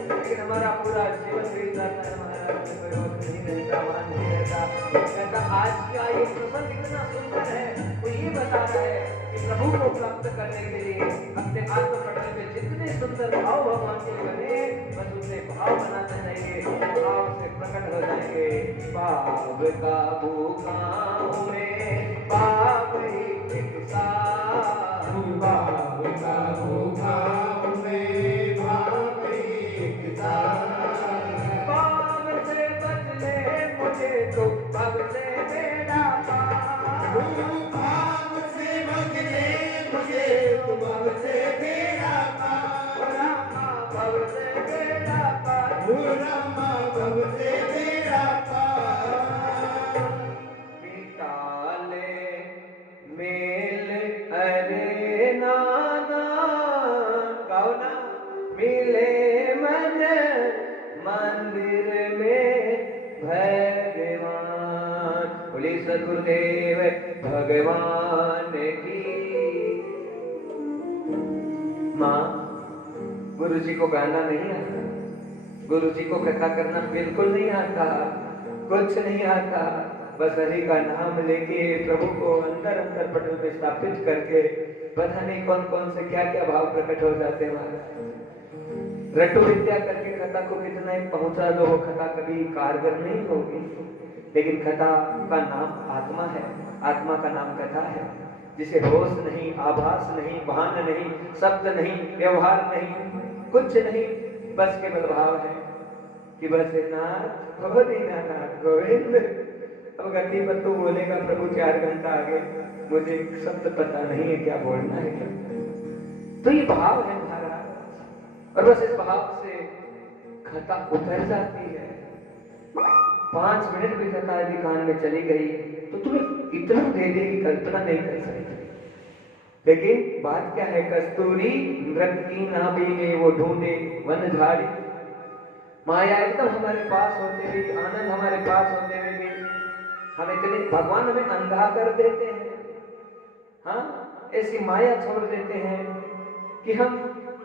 लेकिन हमारा पूरा जीवन बीत जाता है, हमारा कोई होश नहीं रहता, मान नहीं रहता। कहता आज का ये प्रसंग इतना सुंदर है, वो ये बता रहा है कि प्रभु को प्राप्त करने के लिए अपने आत्मपटल में जितने सुंदर भाव भगवान के बने, बस उतने भाव बनाते जाएंगे, भाव से प्रकट हो जाएंगे। भाव का भूखा हूँ मैं, भाव ही एक साथ, भाव का भूखा हूँ मैं, भाव एक साथ। भाव से बदले मुझे तो भव से बेड़ा पार, भाव से बदले मुझे तो भव से बेड़ा पार। रामा भव से बेड़ा पार, रामा भव से बेड़ा पार। मिटाले मेल अरे नाना, गाओ ना। मिले मन मंदिर में भगवान, बोली सदगुरुदेव भगवान की। माँ, गुरु जी को गाना नहीं आता, गुरु जी को कथा करना बिल्कुल नहीं आता, कुछ नहीं आता। बस हरि का नाम लेके प्रभु को अंदर अंदर पटल में स्थापित करके पता नहीं कौन कौन से क्या क्या भाव प्रकट हो जाते हैं महाराज। रट्टू विद्या करके कथा को कितना ही पहुंचा दो, वो कथा कभी कारगर नहीं होगी। लेकिन कथा का नाम आत्मा है, आत्मा का नाम कथा है, जिसे होश नहीं, आभास नहीं, भान नहीं, शब्द नहीं, व्यवहार नहीं, कुछ नहीं, बस केवल भाव है कि बस नाथ गोविंदनाथ गोविंद। अब गद्दी पर तू बोलेगा प्रभु 4 घंटा आगे, मुझे शब्द पता नहीं है क्या बोलना है क्या। तो ये भाव है महाराज, और बस इस भाव से कथा उतर जाती है। 5 मिनट भी कथा यदि कान में चली गई तो तुम्हें इतना दे देगी, कल्पना नहीं कर सकते। लेकिन बात क्या है, कस्तूरी मृग की नाभि में वो ढूंढे वन झाड़ी। माया एकदम हमारे पास होते हुए, आनंद हमारे पास होते हुए भी हम इतने, भगवान हमें अंधा कर देते हैं। हाँ, ऐसी माया छोड़ देते हैं कि हम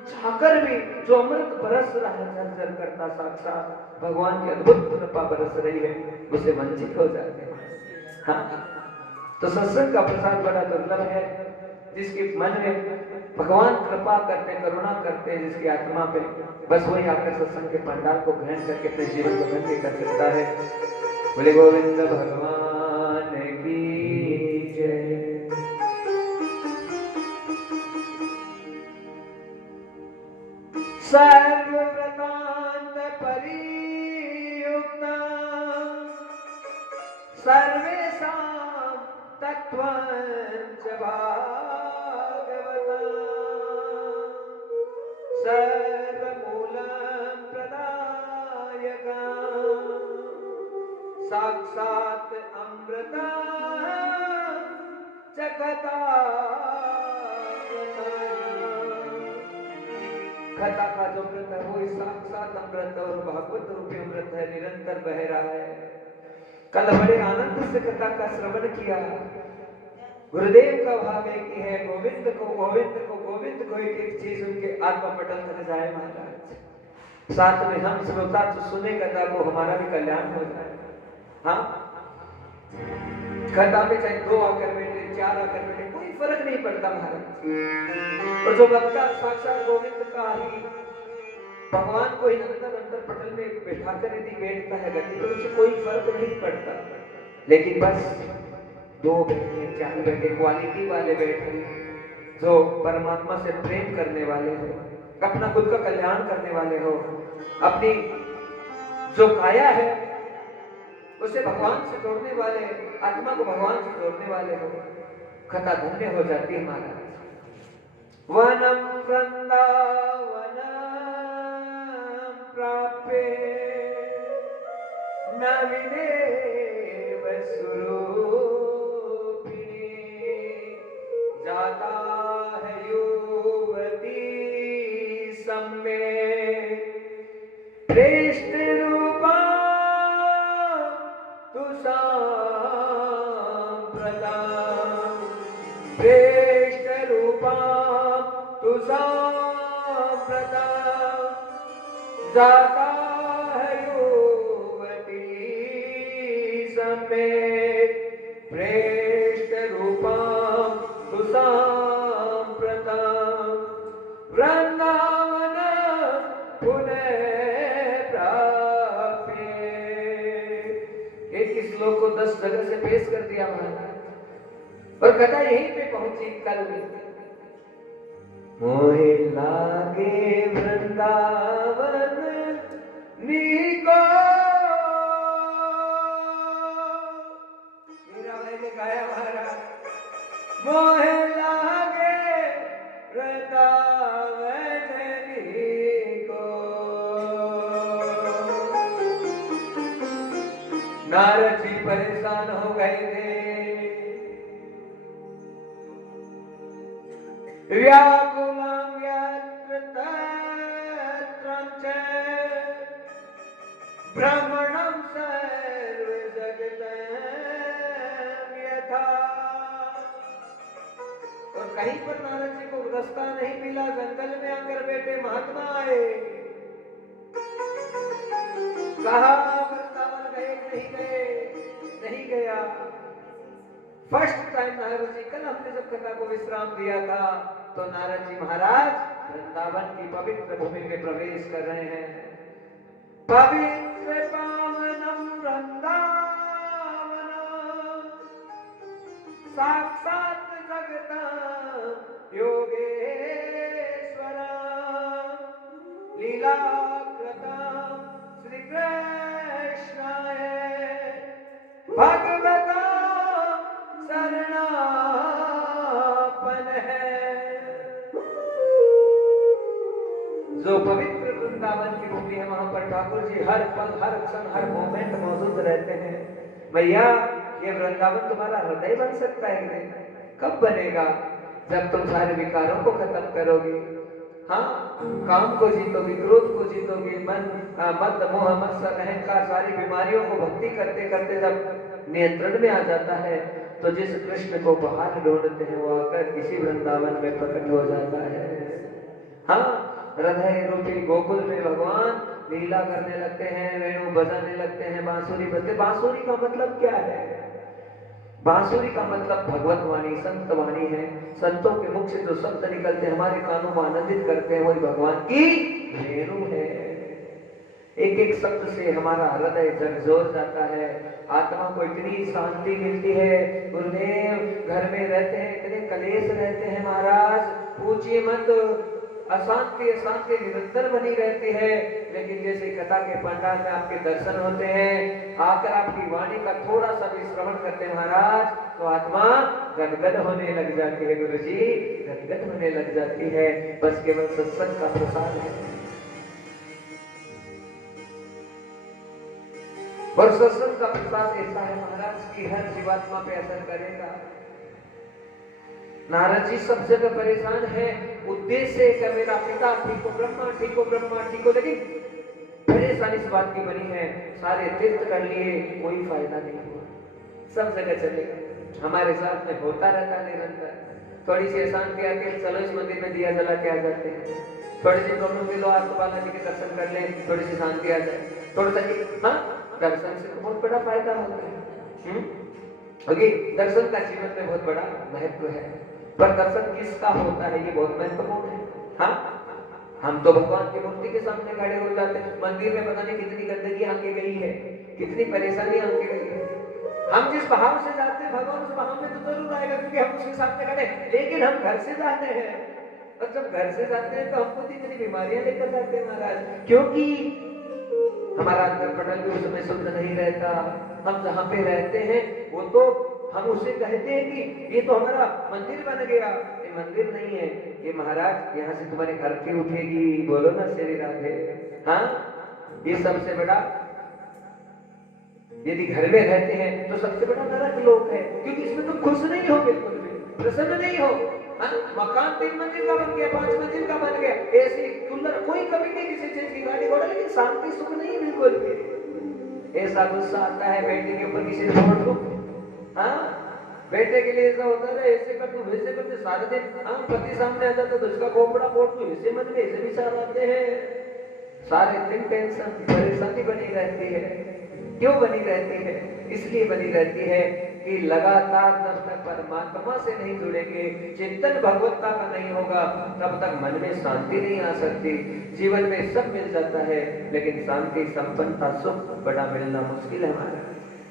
चाहकर भी जो अमृत बरस रहा है झरझर करता, साक्षात भगवान की अद्भुत कृपा बरस रही है, उससे वंचित हो जाते हैं। हाँ, तो सत्संग का प्रसाद बड़ा दुर्लभ है। जिसके मन में भगवान कृपा करते, करुणा करते, जिसकी आत्मा पे, बस वही आकर सत्संग के पंडाल को ग्रहण करके अपने जीवन को धन्य कर सकता है। बोले गोविंद भगवान की जय। सर्वव्रतांत परियुक्ता सर्वेषां तत्त्वञ्च भागवता सर्वमूलं प्रदायका साक्षात् अमृता च कथा। कथा का जो व्रत है वो साक्षात अमृत और भागवत रूपी अमृत है, निरंतर बह रहा है। कल बड़े आनंद से कथा का श्रवण किया। गुरुदेव का भाव एक ही है, गोविंद को गोविंद को गोविंद को एक एक चीज उनके आत्मा पटल कर जाए महाराज। साथ में हम श्रोता जो सुने कथा को हमारा भी कल्याण हो जाए। हाँ, कथा में चाहे 2 आकर बैठे, 4 आकर बैठे, कोई फर्क नहीं पड़ता महाराज। और जो वक्ता साक्षात गोविंद का ही, भगवान को ही अंदर अंदर पटल में बैठा कर यदि बैठता है गति, तो उससे कोई फर्क नहीं पड़ता। लेकिन बस 2 बैठे, 4 बैठे, क्वालिटी वाले बैठे, जो परमात्मा से प्रेम करने वाले हो, अपना खुद का कल्याण करने वाले हो, अपनी जो काया है उसे भगवान से जोड़ने वाले, आत्मा को भगवान से जोड़ने वाले हो, कथा धन्य हो जाती है महाराज। वनम वृंदावनम प्राप्य नविनेव स्वरूपिणी जाता है युवती सम्यक प्रेष्ठ रूपा तु सांप्रता प्रेष्ठ रूपा तु सांप्रता जाता है युवती समेत प्रेष्ठ रूपम सुसाम्प्रतम वृंदावन पुनः प्राप्य। एक श्लोक को 10 जगह से पेश कर दिया महाराज और कथा यहीं पे पहुंची कल। मोहे लागे वृंदावन नीको, मीरा भाई ने गाया महाराज, मोहे लागे वृंदावन नीको। नारद जी परेशान हो गए थे, व्याकुलं यत्र तत्रं च भ्रमणं सर्वजगतं यथा। और कहीं पर नारद जी को रास्ता नहीं मिला, जंगल में आकर बैठे महात्मा आए, कहा वृंदावन गए नहीं गए, नहीं गया। फर्स्ट टाइम नारद जी, कल हमने जब कथा को विश्राम दिया था तो नारद जी महाराज वृंदावन की पवित्र भूमि में प्रवेश कर रहे हैं। पवित्र पावनम वृंदावन साक्षात जगत योगेश्वर लीला कृतम श्री कृष्णाय भगवता शरणापन है। जो पवित्र वृंदावन की भूमि है वहां पर ठाकुर जी हर पल हर क्षण हर मोमेंट मौजूद रहते हैं। भैया ये वृंदावन तुम्हारा हृदय बन सकता है नहीं? कब बनेगा? जब तुम सारे विकारों को खत्म करोगे। हाँ, काम को जीतोगे, क्रोध को जीतोगे, मन मद मोह मत्सर अहंकार सारी बीमारियों को भक्ति करते करते जब नियंत्रण में आ जाता है तो जिस कृष्ण को बाहर ढूंढते हैं वो आकर इसी वृंदावन में प्रकट हो जाता है। हाँ, हृदय रूपी गोकुल में भगवान लीला करने लगते हैं, वेणु बजाने लगते हैं, बांसुरी बजते। बांसुरी का मतलब क्या है? बांसुरी का मतलब भगवत वाणी, संत वाणी है। संतों के मुख से जो शब्द निकलते हैं हमारे कानों को आनंदित करते हैं, वही भगवान की वेणु है। एक एक शब्द से हमारा हृदय झकझोर जाता है, आत्मा को इतनी शांति मिलती है। गुरुदेव घर में रहते हैं, इतने कलेश रहते हैं महाराज, पूछिए मत, अशांति अशांति निरंतर बनी रहती है। लेकिन जैसे कथा के पंडाल में आपके दर्शन होते हैं, आकर आपकी वाणी का थोड़ा सा भी श्रवण करते हैं महाराज, तो आत्मा गदगद होने लग जाती है। गुरु जी गदगद होने लग जाती है। बस केवल सत्संग का प्रसाद है और सत्संग का प्रसाद ऐसा है महाराज की हर जीवात्मा पे असर करेगा। नारद जी सब जगह परेशान है, उद्देश्य है मेरा पिता ठीक हो, ब्रह्मा ठीक हो, ब्रह्मा ठीक हो, लेकिन परेशानी इस बात की बनी है सारे तीर्थ कर लिए कोई फायदा नहीं हुआ। सब जगह चलेगा, हमारे साथ में होता रहता निरंतर। थोड़ी सी अशांति आती है, चलो इस मंदिर में दिया जला के आ जाते हैं। थोड़ी सी प्रॉब्लम के लो आज तो बालाजी के दर्शन कर लें, थोड़ी सी शांति आ जाए, थोड़ा सा। हाँ, दर्शन से बहुत बड़ा फायदा होता है। ओके, दर्शन का जीवन में बहुत बड़ा महत्व है, पर दर्शन किसका होता है ये बहुत महत्वपूर्ण है। हाँ, हम तो भगवान की मूर्ति के सामने खड़े हो जाते हैं, मंदिर में पता नहीं कितनी गंदगी आके गई है, कितनी परेशानी आके गई है। हम जिस भाव से जाते हैं भगवान उस भाव में तो जरूर आएगा, क्योंकि हम उसके सामने खड़े। लेकिन हम घर से जाते हैं, और जब घर से जाते हैं तो हमको इतनी बीमारियां लेकर जाते हैं महाराज, क्योंकि हमारा अंतर पटल भी उस समय शुद्ध नहीं रहता। हम जहाँ पे रहते हैं वो तो हम उसे कहते हैं कि ये तो हमारा मंदिर बन गया। ये मंदिर नहीं है, ये महाराज यहाँ से तुम्हारी आरती उठेगी, बोलो ना श्री राधे। हाँ, ये सबसे बड़ा, यदि घर में रहते हैं तो सबसे बड़ा नरक लोक है, क्योंकि इसमें तुम खुश नहीं हो, बिल्कुल भी प्रसन्न नहीं हो। हाँ, मकान 3 मंजिल का बन गया, 5 मंजिल का बन गया, ऐसी सुंदर, कोई कभी नहीं किसी चीज की गाड़ी घोड़ा, लेकिन शांति सुख नहीं बिल्कुल भी। ऐसा गुस्सा आता है बेटे के ऊपर किसी ने फोड़ दो। हाँ, बेटे के लिए ऐसा होता है, ऐसे कर तू वैसे कर, सारे दिन। हाँ, पति सामने आ जाता तो उसका खोपड़ा फोड़ तू, ऐसे मन में ऐसे विचार आते हैं। सारे दिन टेंशन परेशानी बनी रहती है। क्यों बनी रहती है? इसलिए बनी रहती है कि लगातार जब तक परमात्मा से नहीं जुड़ेंगे, चिंतन भगवत्ता का नहीं होगा, तब तक मन में शांति नहीं आ सकती। जीवन में सब मिल जाता है, लेकिन शांति, संपन्नता, सुख बड़ा मिलना मुश्किल है हमारा।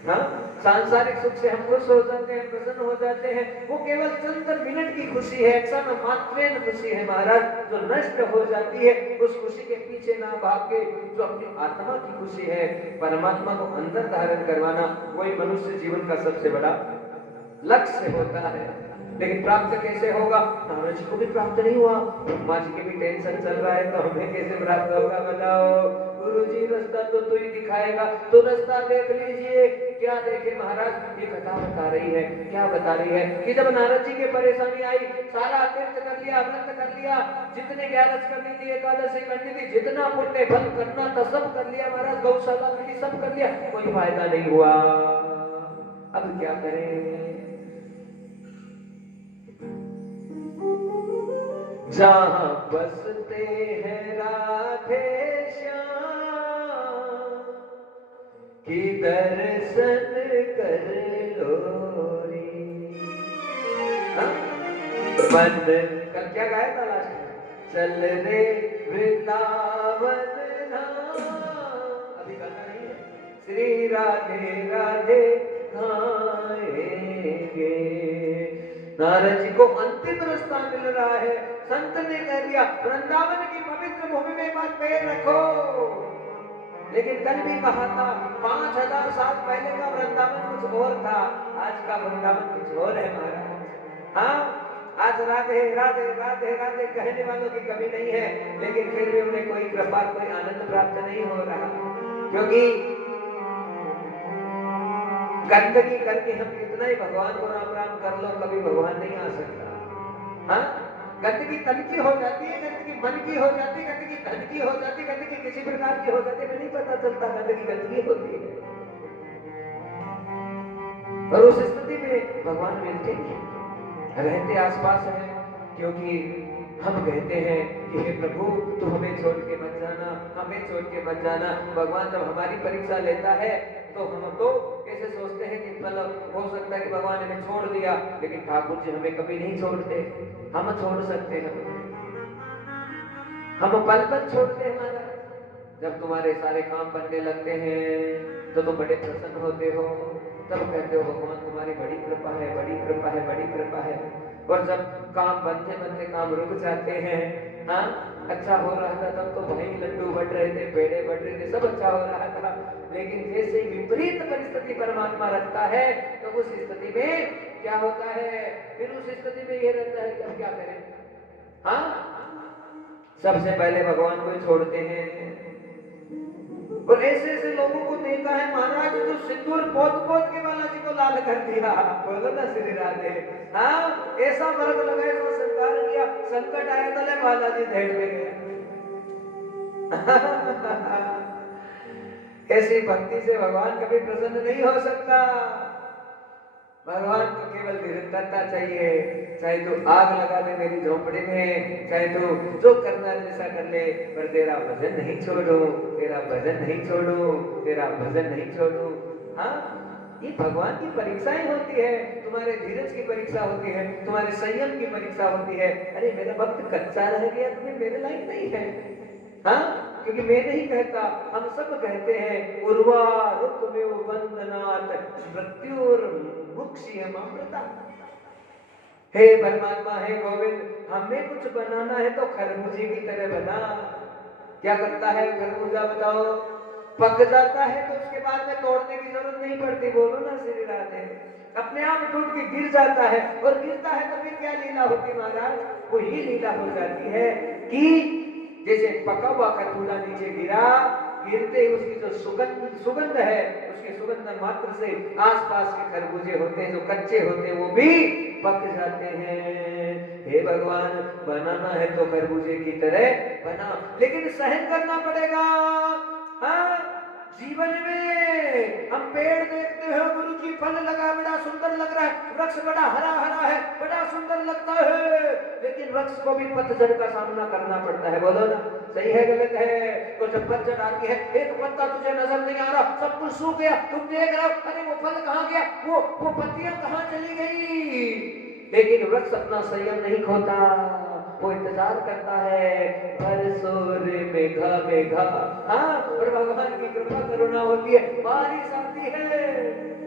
हाँ, सांसारिक सुख से हम खुश हो जाते हैं, प्रसन्न हो जाते हैं, वो केवल चंद मिनट की खुशी है, क्षण मात्रेन खुशी है महाराज, जो नष्ट हो जाती है। उस खुशी के पीछे ना भाग के जो अपनी आत्मा की खुशी है, परमात्मा को अंदर धारण करवाना, वही मनुष्य जीवन का सबसे बड़ा लक्ष्य होता है। लेकिन प्राप्त कैसे होगा? नारद जी को भी प्राप्त नहीं हुआ, ब्रह्मा जी के भी टेंशन चल रहा है, तो हमें कैसे प्राप्त होगा बताओ? गुरु जी रास्ता तो तू ही दिखाएगा, तो रास्ता देख लीजिए। क्या देखे महाराज? ये कथा बता रही है, क्या बता रही है कि जब नारद जी के परेशानी आई, सारा तीर्थ कर लिया, व्रत कर लिया, जितने 11 करनी थी, एकादशी करनी थी, जितना पुण्य फल करना था सब कर लिया महाराज, गौशाला करनी सब कर लिया, कोई फायदा नहीं हुआ। अब क्या करें? जहां बसते हैं राधे श्याम की दर्शन कर लो रे। मन कल क्या गाया था लास्ट में? चल रे वृंदावन धाम। अभी गाना नहीं है। श्री राधे राधे गाएंगे। नारद जी को अंतिम रास्ता मिल रहा है। संत ने कह दिया वृंदावन की पवित्र भूमि में मत पैर रखो। लेकिन कल भी कहा था 5000 साल पहले का वृंदावन कुछ और था, आज का वृंदावन कुछ और है महाराज। हाँ, आज राधे राधे राधे राधे कहने वालों की कमी नहीं है, लेकिन फिर भी उन्हें कोई कृपा, कोई आनंद प्राप्त नहीं हो रहा, क्योंकि गंदगी करके हम कितना ही भगवान को राम राम कर लो, कभी भगवान नहीं आ सकता। हाँ, गंदगी तन की हो जाती है, गंदगी मन की हो जाती है, गंदगी धन की हो जाती है, गंदगी किसी प्रकार की हो जाती है, नहीं पता चलता गंदगी गंदगी होती है। और उस स्थिति में भगवान मिलते नहीं, रहते आसपास हैं, क्योंकि हम कहते हैं कि हे प्रभु तू हमें छोड़ के मत जाना, हमें छोड़ के मत जाना। भगवान जब हमारी परीक्षा लेता है तो हम तो कैसे सोचते हैं कि मतलब हो सकता है कि भगवान हमें छोड़ दिया, लेकिन ठाकुर जी हमें कभी नहीं छोड़ते। हम छोड़ सकते हैं, हम पल पल छोड़ते हैं महाराज। जब तुम्हारे सारे काम बनने लगते हैं तो तुम बड़े प्रसन्न होते हो, तब कहते हो भगवान तुम्हारी बड़ी कृपा है, बड़ी कृपा है, बड़ी कृपा है। और जब काम बनते बनते काम रुक जाते हैं, हाँ अच्छा हो रहा था तब तो भाई लड्डू बढ़ रहे थे, पेड़े बढ़ रहे थे, सब अच्छा हो रहा था, लेकिन जैसे विपरीत परिस्थिति परमात्मा रखता है तो उस स्थिति में क्या होता है? फिर उस स्थिति में ये रहता है कि हम क्या करें? हाँ, सबसे पहले भगवान को छोड़ते हैं। और ऐसे ऐसे लोगों को देखा है महाराज जो सिंदूर पोत पोत के बालाजी को लाल कर दिया। बोलो ना श्री राधे। हाँ, ऐसा वर्ग लगाए तो संस्कार किया, संकट आया तले बालाजी धेड़ में गया। ऐसी भक्ति से भगवान कभी प्रसन्न नहीं हो सकता। भगवान को केवल निरंतरता चाहिए, चाहे तू आग लगा दे मेरी झोंपड़ी में, चाहे तू जो करना जैसा कर ले, पर तेरा भजन नहीं छोड़ो, तेरा भजन नहीं छोड़ो, तेरा भजन नहीं छोड़ो। हाँ, ये भगवान की परीक्षाएं होती है, तुम्हारे धीरज की परीक्षा होती है, तुम्हारे संयम की परीक्षा होती है। अरे मेरा भक्त कच्चा रह गया, तुम्हें मेरे लायक नहीं है। हाँ, क्योंकि मैं नहीं कहता, हम सब कहते हैं उर्वा रुक्मेव वंदनात् मृत्युर्मुक्षीयम् अमृता। हे परमात्मा, हे गोविंद, हमें कुछ बनाना है तो खरबूजे की तरह बना। क्या करता है खरबूजा बताओ? पक जाता है तो उसके बाद में तोड़ने की जरूरत नहीं पड़ती। बोलो ना श्री राधे। अपने आप टूट के गिर जाता है, और गिरता है तो फिर क्या लीला होती महाराज? वो ही लीला हो जाती है कि जैसे पका हुआ खरबूजा नीचे गिरा, गिरते ही उसकी जो सुगंध है, उसकी सुगंध मात्र से आसपास के खरबूजे होते हैं जो कच्चे होते हैं वो भी पक जाते हैं। हे भगवान, बनाना है तो खरबूजे की तरह बना, लेकिन सहन करना पड़ेगा। हाँ, जीवन में हम पेड़ देखते हैं, गुरु जी फल लगा, बड़ा सुंदर लग रहा है, वृक्ष बड़ा हरा हरा है, बड़ा सुंदर लगता है, लेकिन वृक्ष को भी पतझड़ का सामना करना पड़ता है। बोलो ना, सही है गलत है? तो जब पतझड़ आती है, एक पत्ता तुझे नजर नहीं आ रहा, सब कुछ सूख गया, तुम देख रहे हो अरे वो फल कहाँ गया, वो पत्तियां कहाँ चली गई। लेकिन वृक्ष अपना संयम नहीं खोता, वो इंतजार करता है बरसों रे मेघा मेघा। हाँ, और भगवान की कृपा करुणा होती है, बारिश आती है।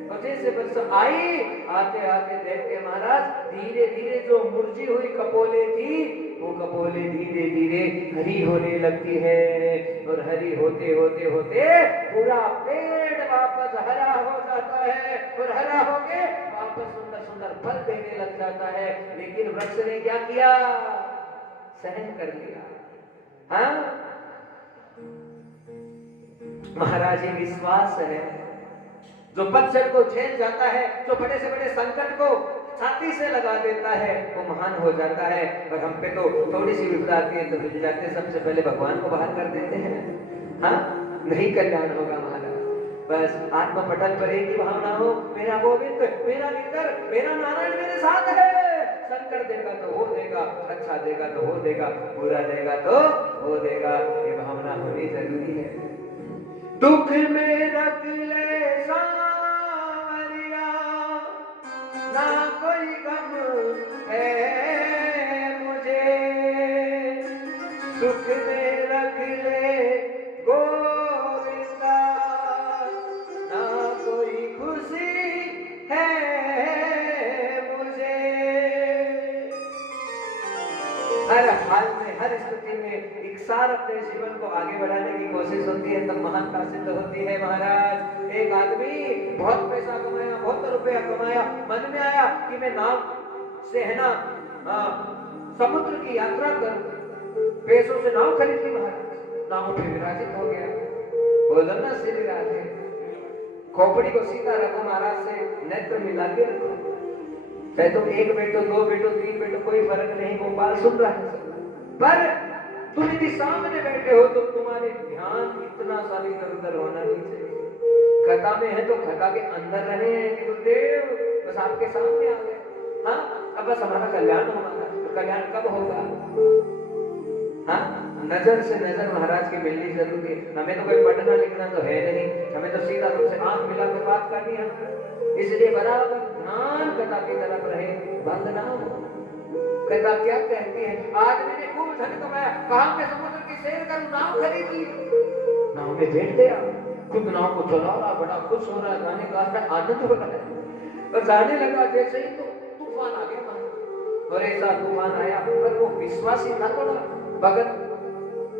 और जैसे बरस आई, आते आते देखते महाराज धीरे धीरे जो मुरझी हुई कपोले थी, वो कपोले धीरे धीरे हरी होने लगती है, और हरी होते होते होते पूरा पेड़ वापस हरा हो जाता है, और हरा होके वापस सुंदर सुंदर फल देने लग जाता है। लेकिन वृक्ष ने क्या किया, सहन कर लिया। हाँ महाराज, ये विश्वास है, जो पतझड़ को झेल जाता है, जो बड़े से बड़े संकट को छाती से लगा देता है, वो महान हो जाता है। और हम पे तो थोड़ी सी विपदा आती है तो मिल जाते हैं, सबसे पहले भगवान को बाहर कर देते हैं। हाँ, नहीं कल्याण होगा महाराज। बस आत्मा पटल पर एक ही भावना हो, मेरा गोविंद, मेरा गिरधर, मेरा नारायण मेरे साथ है। संकट देगा तो वो देगा, अच्छा देगा तो वो देगा, बुरा देगा तो वो देगा, ये भावना होनी जरूरी है। दुख में रख ले सांवरिया, ना कोई गम है मुझे, सुख में रख ले गोविंदा, ना कोई खुशी है मुझे। हर हाल में, हर स्थिति में एक सार अपने जीवन को आगे बढ़ाने की कोशिश होती है, तब महानता सिद्ध होती है महाराज। एक आदमी बहुत पैसा कमाया, बहुत रुपया कमाया, मन में आया कि मैं नाव से है ना समुद्र की यात्रा करूं, पैसों से नाव खरीद ली महाराज, नाव पे विराजित हो गया। बोलो ना श्री राधे, खोपड़ी को सीधा रखो महाराज से, नेत्र मिला के रखो, चाहे तुम एक बैठो, दो बैठो, तीन बैठो, कोई फर्क नहीं, गोपाल सुन रहा है। पर तुम यदि सामने बैठे हो तो तुम्हारे ध्यान इतना सा भी इधर उधर होना नहीं चाहिए। कथा में है तो कथा के अंदर रहे हैं गुरुदेव, बस आपके सामने आ गए। हाँ, अब बस हमारा कल्याण होगा, तो कल्याण कब होगा? हाँ, नजर से नजर महाराज की मिलनी जरूरी है। हमें तो कोई पढ़ना लिखना तो है नहीं, हमें तो सीधा तुमसे आंख मिलाकर बात करनी है, इसलिए बराबर ध्यान कथा की तरफ रहे, बंद ना हो। कथा क्या कहती है, आदमी ने खूब धन कमाया, कहा मैं समुद्र की सैर करूं, नाव खरीद ली, नाव में बैठ गया, खुद नाव को चला रहा, बड़ा खुश हो रहा है, गाने गा रहा है, आनंद हो रहा है। और जाने लगा, जैसे ही तो तूफान आ गया, और ऐसा तूफान आया, पर वो विश्वासी था थोड़ा भगत,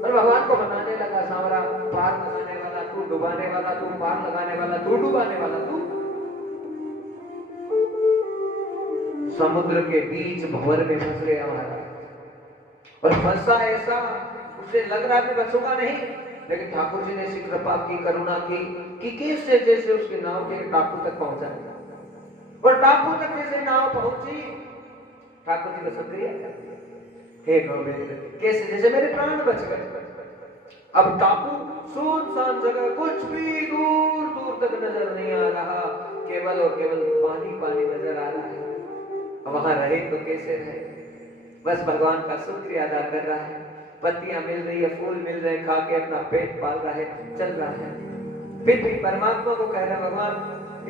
और भगवान को मनाने लगा, सांवरा पार लगाने वाला तू, डुबाने वाला तू, पार लगाने वाला तू, डुबाने वाला तू। समुद्र के बीच भंवर में फंस गया महाराज, और फंसा ऐसा, उसे लग रहा है बचूंगा नहीं, लेकिन ठाकुर जी ने ऐसी कृपा की, करुणा की कि कैसे जैसे उसकी नाव के टापू तक पहुंचा, और टापू तक जैसे नाव पहुंची, ठाकुर जी का शुक्रिया, हे गोविंद, कैसे जैसे मेरे प्राण बच गए। अब टापू सुनसान जगह, कुछ भी दूर दूर तक नजर नहीं आ रहा, केवल और केवल पानी पानी नजर आ रहा है। वहां रहे तो कैसे रहे, बस भगवान का शुक्रिया अदा कर रहा है, पत्तियां मिल रही है, फूल मिल रहे, खा के अपना पेट पाल रहा है, चल रहा है। फिर भी परमात्मा को कह रहा है, भगवान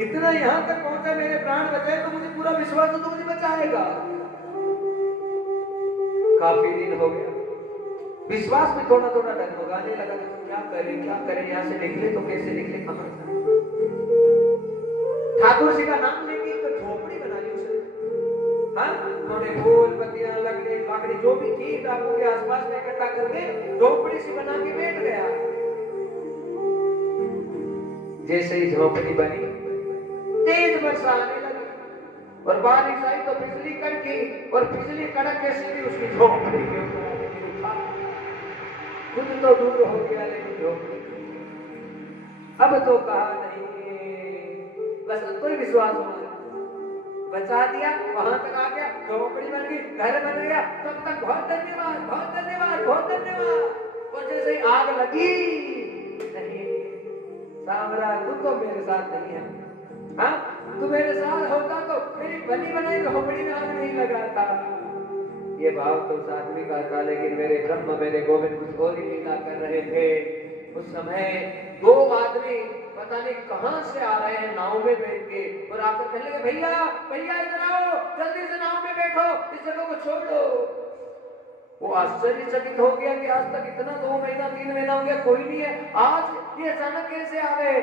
इतना यहां तक पहुंचा, मेरे प्राण बचे, तो मुझे पूरा विश्वास है तो मुझे बचाएगा। काफी दिन हो गया, विश्वास में थोड़ा थोड़ा डगमगाने लगा, क्या करें, यहाँ से निकले तो कैसे निकले, कहां ठाकुर जी का नाम लेके तो झोपड़ी बना ली उसने। हाँ, उन्होंने फूल, पत्तियां, लकड़ी जो भी थी टापू के आसपास में इकट्ठा करके झोपड़ी सी बना के बैठ गया। जैसे ही झोपड़ी बनी, तेज वर्षा आने लगी, और बारिश आई तो बिजली कड़की, और बिजली कड़क के सीधी उसकी झोपड़ी के ऊपर खुद तो दूर हो गया, लेकिन झोपड़ी अब तो कहा नहीं, बस कोई विश्वास होना, बचा दिया, वहां तक आ गया, झोपड़ी बन गई, घर बन गया, तब तक बहुत धन्यवाद, बहुत धन्यवाद, बहुत धन्यवाद। और जैसे ही आग लगी, नहीं सांवरा, तू तो मेरे साथ नहीं है, हाँ, तू मेरे साथ होता तो मेरी बनी बनाई झोपड़ी में आग नहीं लगाता। ये भाव तो उस आदमी का था, लेकिन मेरे ब्रह्म, मेरे गोविंद कुछ और ही लीला कर रहे थे। उस समय दो आदमी पता नहीं कहां से आ रहे हैं नाव में बैठ के, और आकर कहने लगे भैया भैया इधर आओ, जल्दी से नाव में बैठो, इस जगह को छोड़ दो। वो आश्चर्यचकित हो गया कि आज तक इतना 2 महीना 3 महीना हो गया कोई नहीं है, आज ये अचानक कैसे आ गए।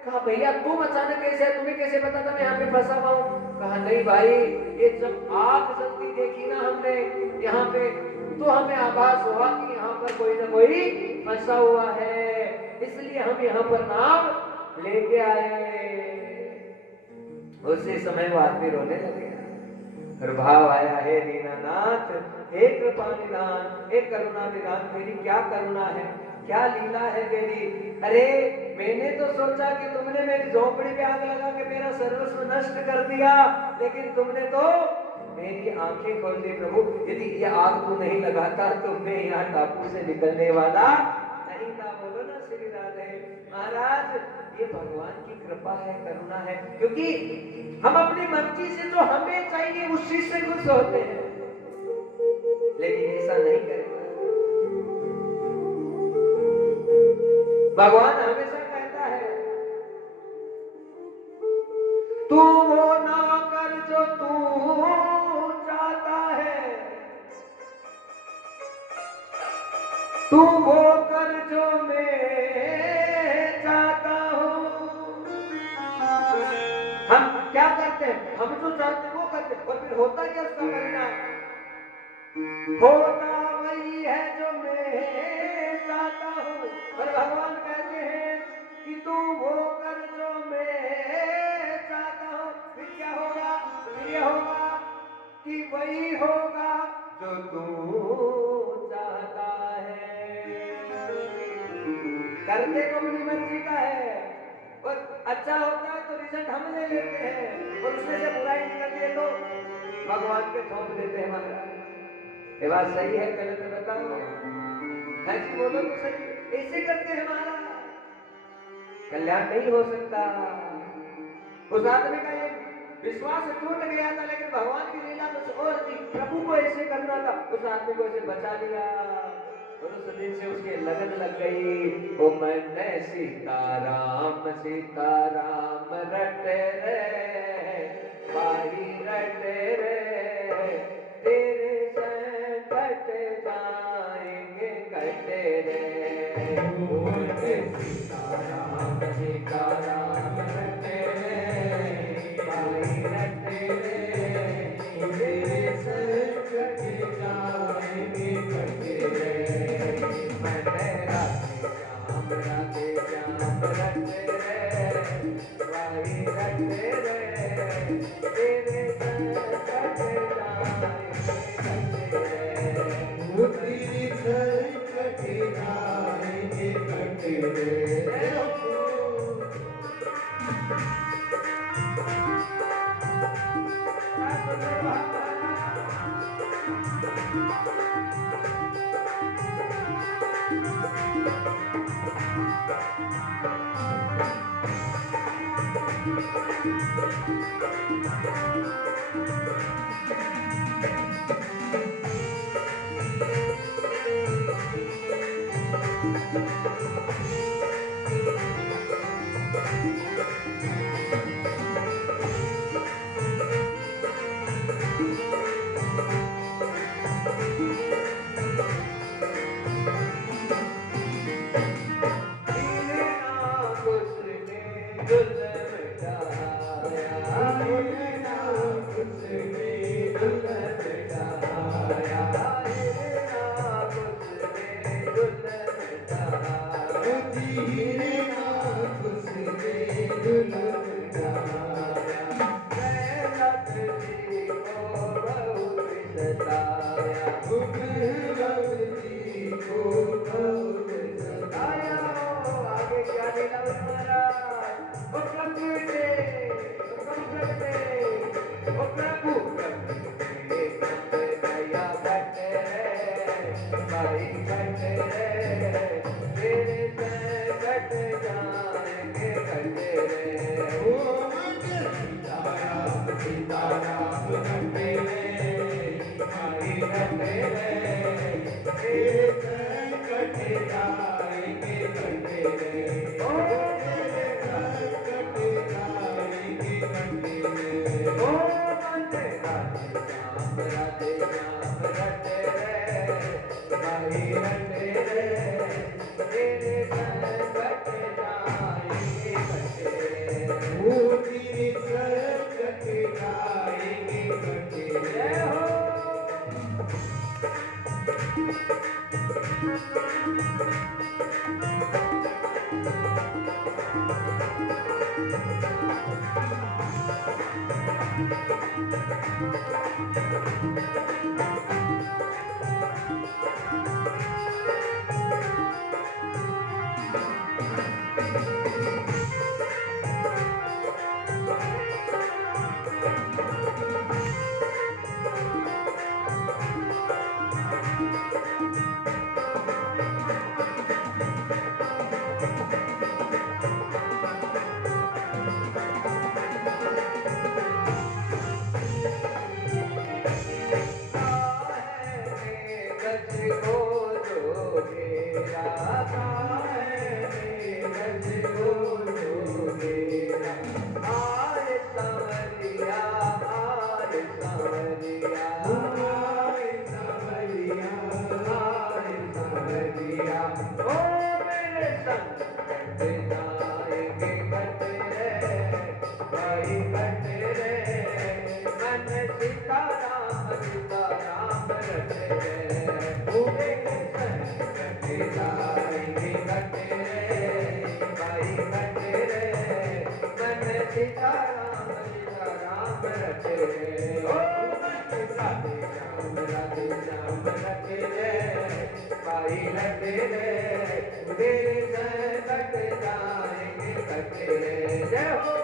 कहा भैया तुम अचानक कैसे, तुम्हें कैसे पता था मैं यहाँ पे फंसा हुआ हूँ। कहा नहीं भाई, ये जब आग जलती देखी ना हमने यहाँ पे, तो हमें आभास हुआ कि यहाँ पर कोई ना कोई फंसा हुआ है, इसलिए हम यहाँ पर नाव लेके आए। उसी समय वो आदमी रोने लगे और भाव आया, हे दीनानाथ, हे कृपा निदान, हे करुणा निदान, मेरी क्या करुणा है, क्या लीला है मेरी। अरे मैंने तो सोचा कि तुमने मेरी झोपड़ी पे आग लगा के मेरा सर्वस्व नष्ट कर दिया, लेकिन तुमने तो मेरी आंखें खोल दी। प्रभु यदि ये आग तू नहीं लगाता तो मैं यहाँ टापू से निकलने वाला नहीं था। बोलो ना श्री राधे। महाराज ये भगवान की कृपा है, करुणा है, क्योंकि हम अपनी मर्जी से जो हमें चाहिए उस चीज से खुश होते हैं, लेकिन ऐसा नहीं करेगा। भगवान हमेशा कहता है तू वो ना कर जो तू चाहता है, तू वो कर जो मैं चाहता हूं। हम क्या करते हैं, हम जो चाहते हैं वो करते हैं, और फिर होता क्या उसका परिणाम, होता वही है जो मैं चाहता हूं। पर भगवान कहते हैं कि तू वो कर जो मैं चाहता हूं। फिर क्या होगा, फिर ये होगा कि वही होगा जो तू चाहता है। करते को अपनी मर्जी का है, और अच्छा होता है तो रिजल्ट हम ले लेते हैं, और उसमें से बुराई निकलती है तो भगवान के थोप देते हैं। महाराज ये बात सही है, गलत है बताओ, ऐसे बोलो तो सही, ऐसे करते हैं महाराज, कल्याण नहीं हो सकता। उस आदमी का ये विश्वास टूट गया था, लेकिन भगवान की लीला कुछ और थी, प्रभु को ऐसे करना था, उस आदमी को ऐसे बचा लिया, और उस दिन से उसके लगन लग गई। ओ मैंने सीताराम सीताराम रटे रे, बाही रटे रे, तेरे संकट जाएंगे कटे रे। ओ मैंने सीताराम सीताराम रटे रे, बाही रटे रे, तेरे संकट जाएंगे कटे रे। राधे श्याम रटे रे, वाही रटे रे, तेरे संकट जाएंगे कटे रे। सीता राम रटे ओ राधे श्याम रटे भाई रटे तेरे संकट जाएंगे कटे जय हो।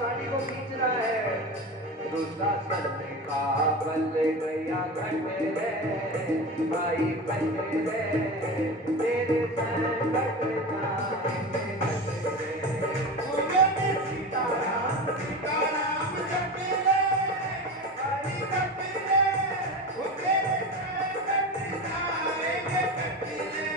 साड़ी को खींच रहा है दुशासन का बल गया घटे रे भाई बचे रे तेरे संकट जाएंगे घटे रे सीताराम सीताराम जपे रे भाई जपे रे तेरे संकट जाएंगे घटे रे।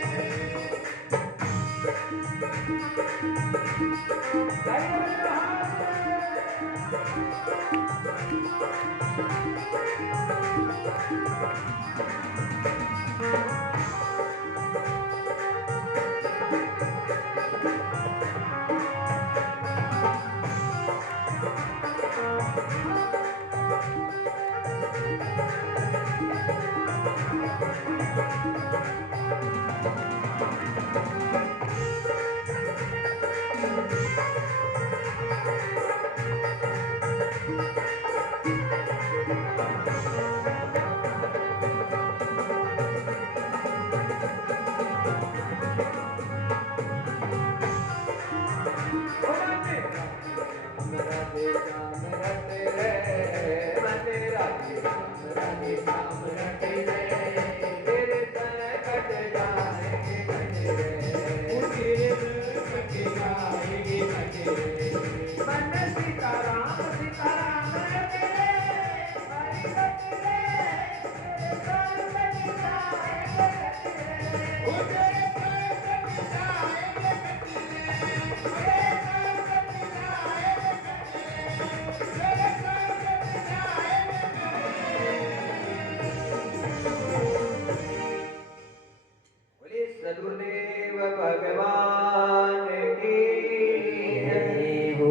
सदगुरुदेव भगवान की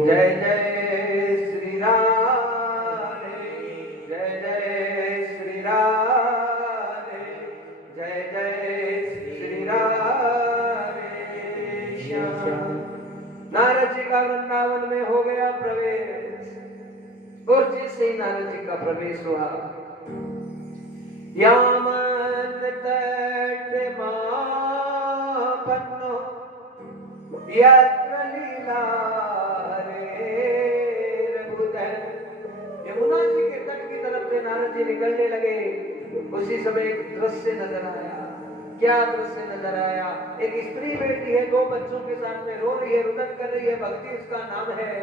जय जय श्री राधे जय जय श्री राधे जय जय श्री राधे श्याम। नारद जी का वृंदावन में हो गया प्रवेश और जिससे नारद जी का प्रवेश हुआ यामन तट पन्नो यत्र लीला रे रघुधर। यमुना जी के तट की तरफ से नारद जी निकलने लगे उसी समय एक दृश्य नजर आया। क्या दृश्य नजर आया? एक स्त्री बैठी है, दो बच्चों के साथ में रो रही है, रुदन कर रही है, भक्ति उसका नाम है,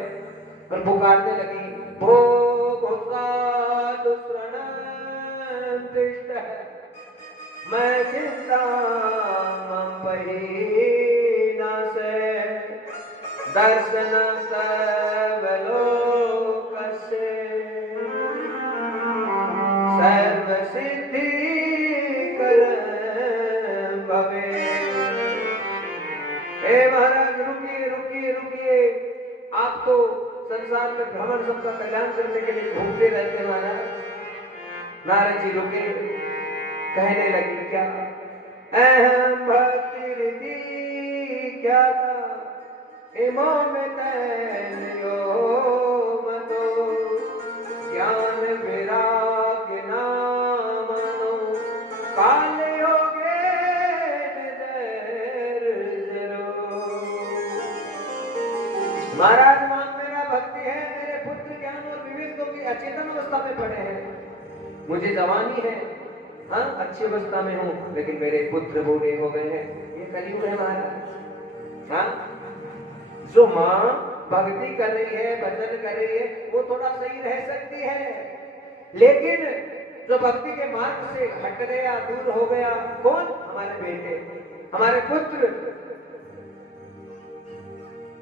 और पुकारने लगी भो घोषा दुष्ण दृष्ट मैं चिंता पहिना से दर्शन सर्वलोक से सर्व सिद्धि कर भवे। हे महाराज रुकिए रुकिए रुकिए, आप तो संसार में भ्रमण सबका कल्याण करने के लिए घूमते रहते महाराज। नारद जी रुके, कहने लगी क्या अहम भक्ति रीति क्या था इमो में तैयो मतो ज्ञान विराग नामनो काल योगे निदर जरो। महाराज मान मेरा भक्ति है, मेरे पुत्र ज्ञान और विवेक की अचेतन अवस्था में पड़े हैं, मुझे जवानी है, हाँ अच्छी अवस्था में हूँ, लेकिन मेरे पुत्र बूढ़े हो गए हैं। ये कलयुग है महाराज। हाँ, जो माँ भक्ति कर रही है, भजन कर रही है, वो थोड़ा सही रह सकती है, लेकिन जो भक्ति के मार्ग से हट गया, दूर हो गया, कौन? हमारे बेटे, हमारे पुत्र।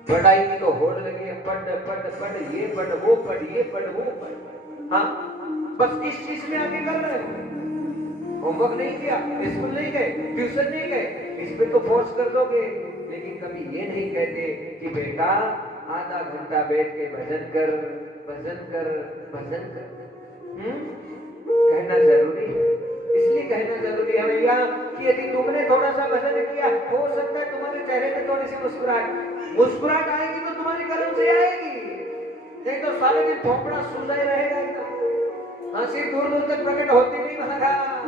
पढ़ाई की तो होड़ लगी है, पढ़ पढ़ पढ़, ये पढ़ वो पढ़, ये पढ़ वो पढ़। हाँ, बस इस चीज में आगे कर रहे हो, होमवर्क नहीं किया, स्कूल नहीं गए, ट्यूशन नहीं गए, इस पे तो फोर्स कर दोगे, लेकिन कभी ये नहीं कहते कि बेटा आधा घंटा बैठ के भजन कर, भजन कर, भजन कर। कहना जरूरी है, इसलिए कहना जरूरी है भैया कि यदि तुमने थोड़ा सा भजन किया, हो सकता है तुम्हारे चेहरे पे थोड़ी सी मुस्कुराहट आएगी, तो तुम्हारी कर्म से आएगी, नहीं तो सारे दिन थोपड़ा सूझा रहेगा, हंसी दूर दूर तक प्रकट होती नहीं महाराज,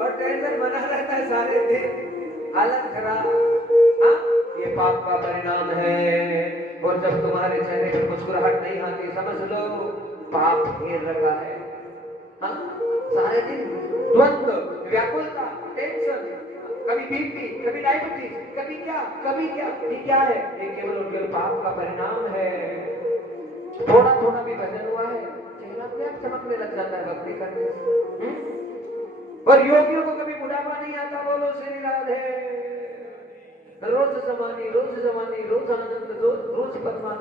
और टेंशन बना रहता है सारे दिन, हालत खराब। हाँ, ये पाप का परिणाम है, और जब तुम्हारे चेहरे पर मुस्कुराहट नहीं आती, समझ लो पाप घेर रखा है। हाँ, सारे दिन द्वंद्व, व्याकुलता, टेंशन, कभी बीपी, कभी डायबिटीज, कभी क्या, ये क्या है? ये केवल और केवल पाप का परिणाम है। थोड़ा थोड़ा भी भजन हुआ है, चेहरा अपने आप चमकने लग जाता है भक्ति करने से। और योगियों को कभी बुढ़ापा नहीं आता, बोलो श्री राधे। रोज जमानी, रोज जमानी, रोज आनंद, रोज परमानंद।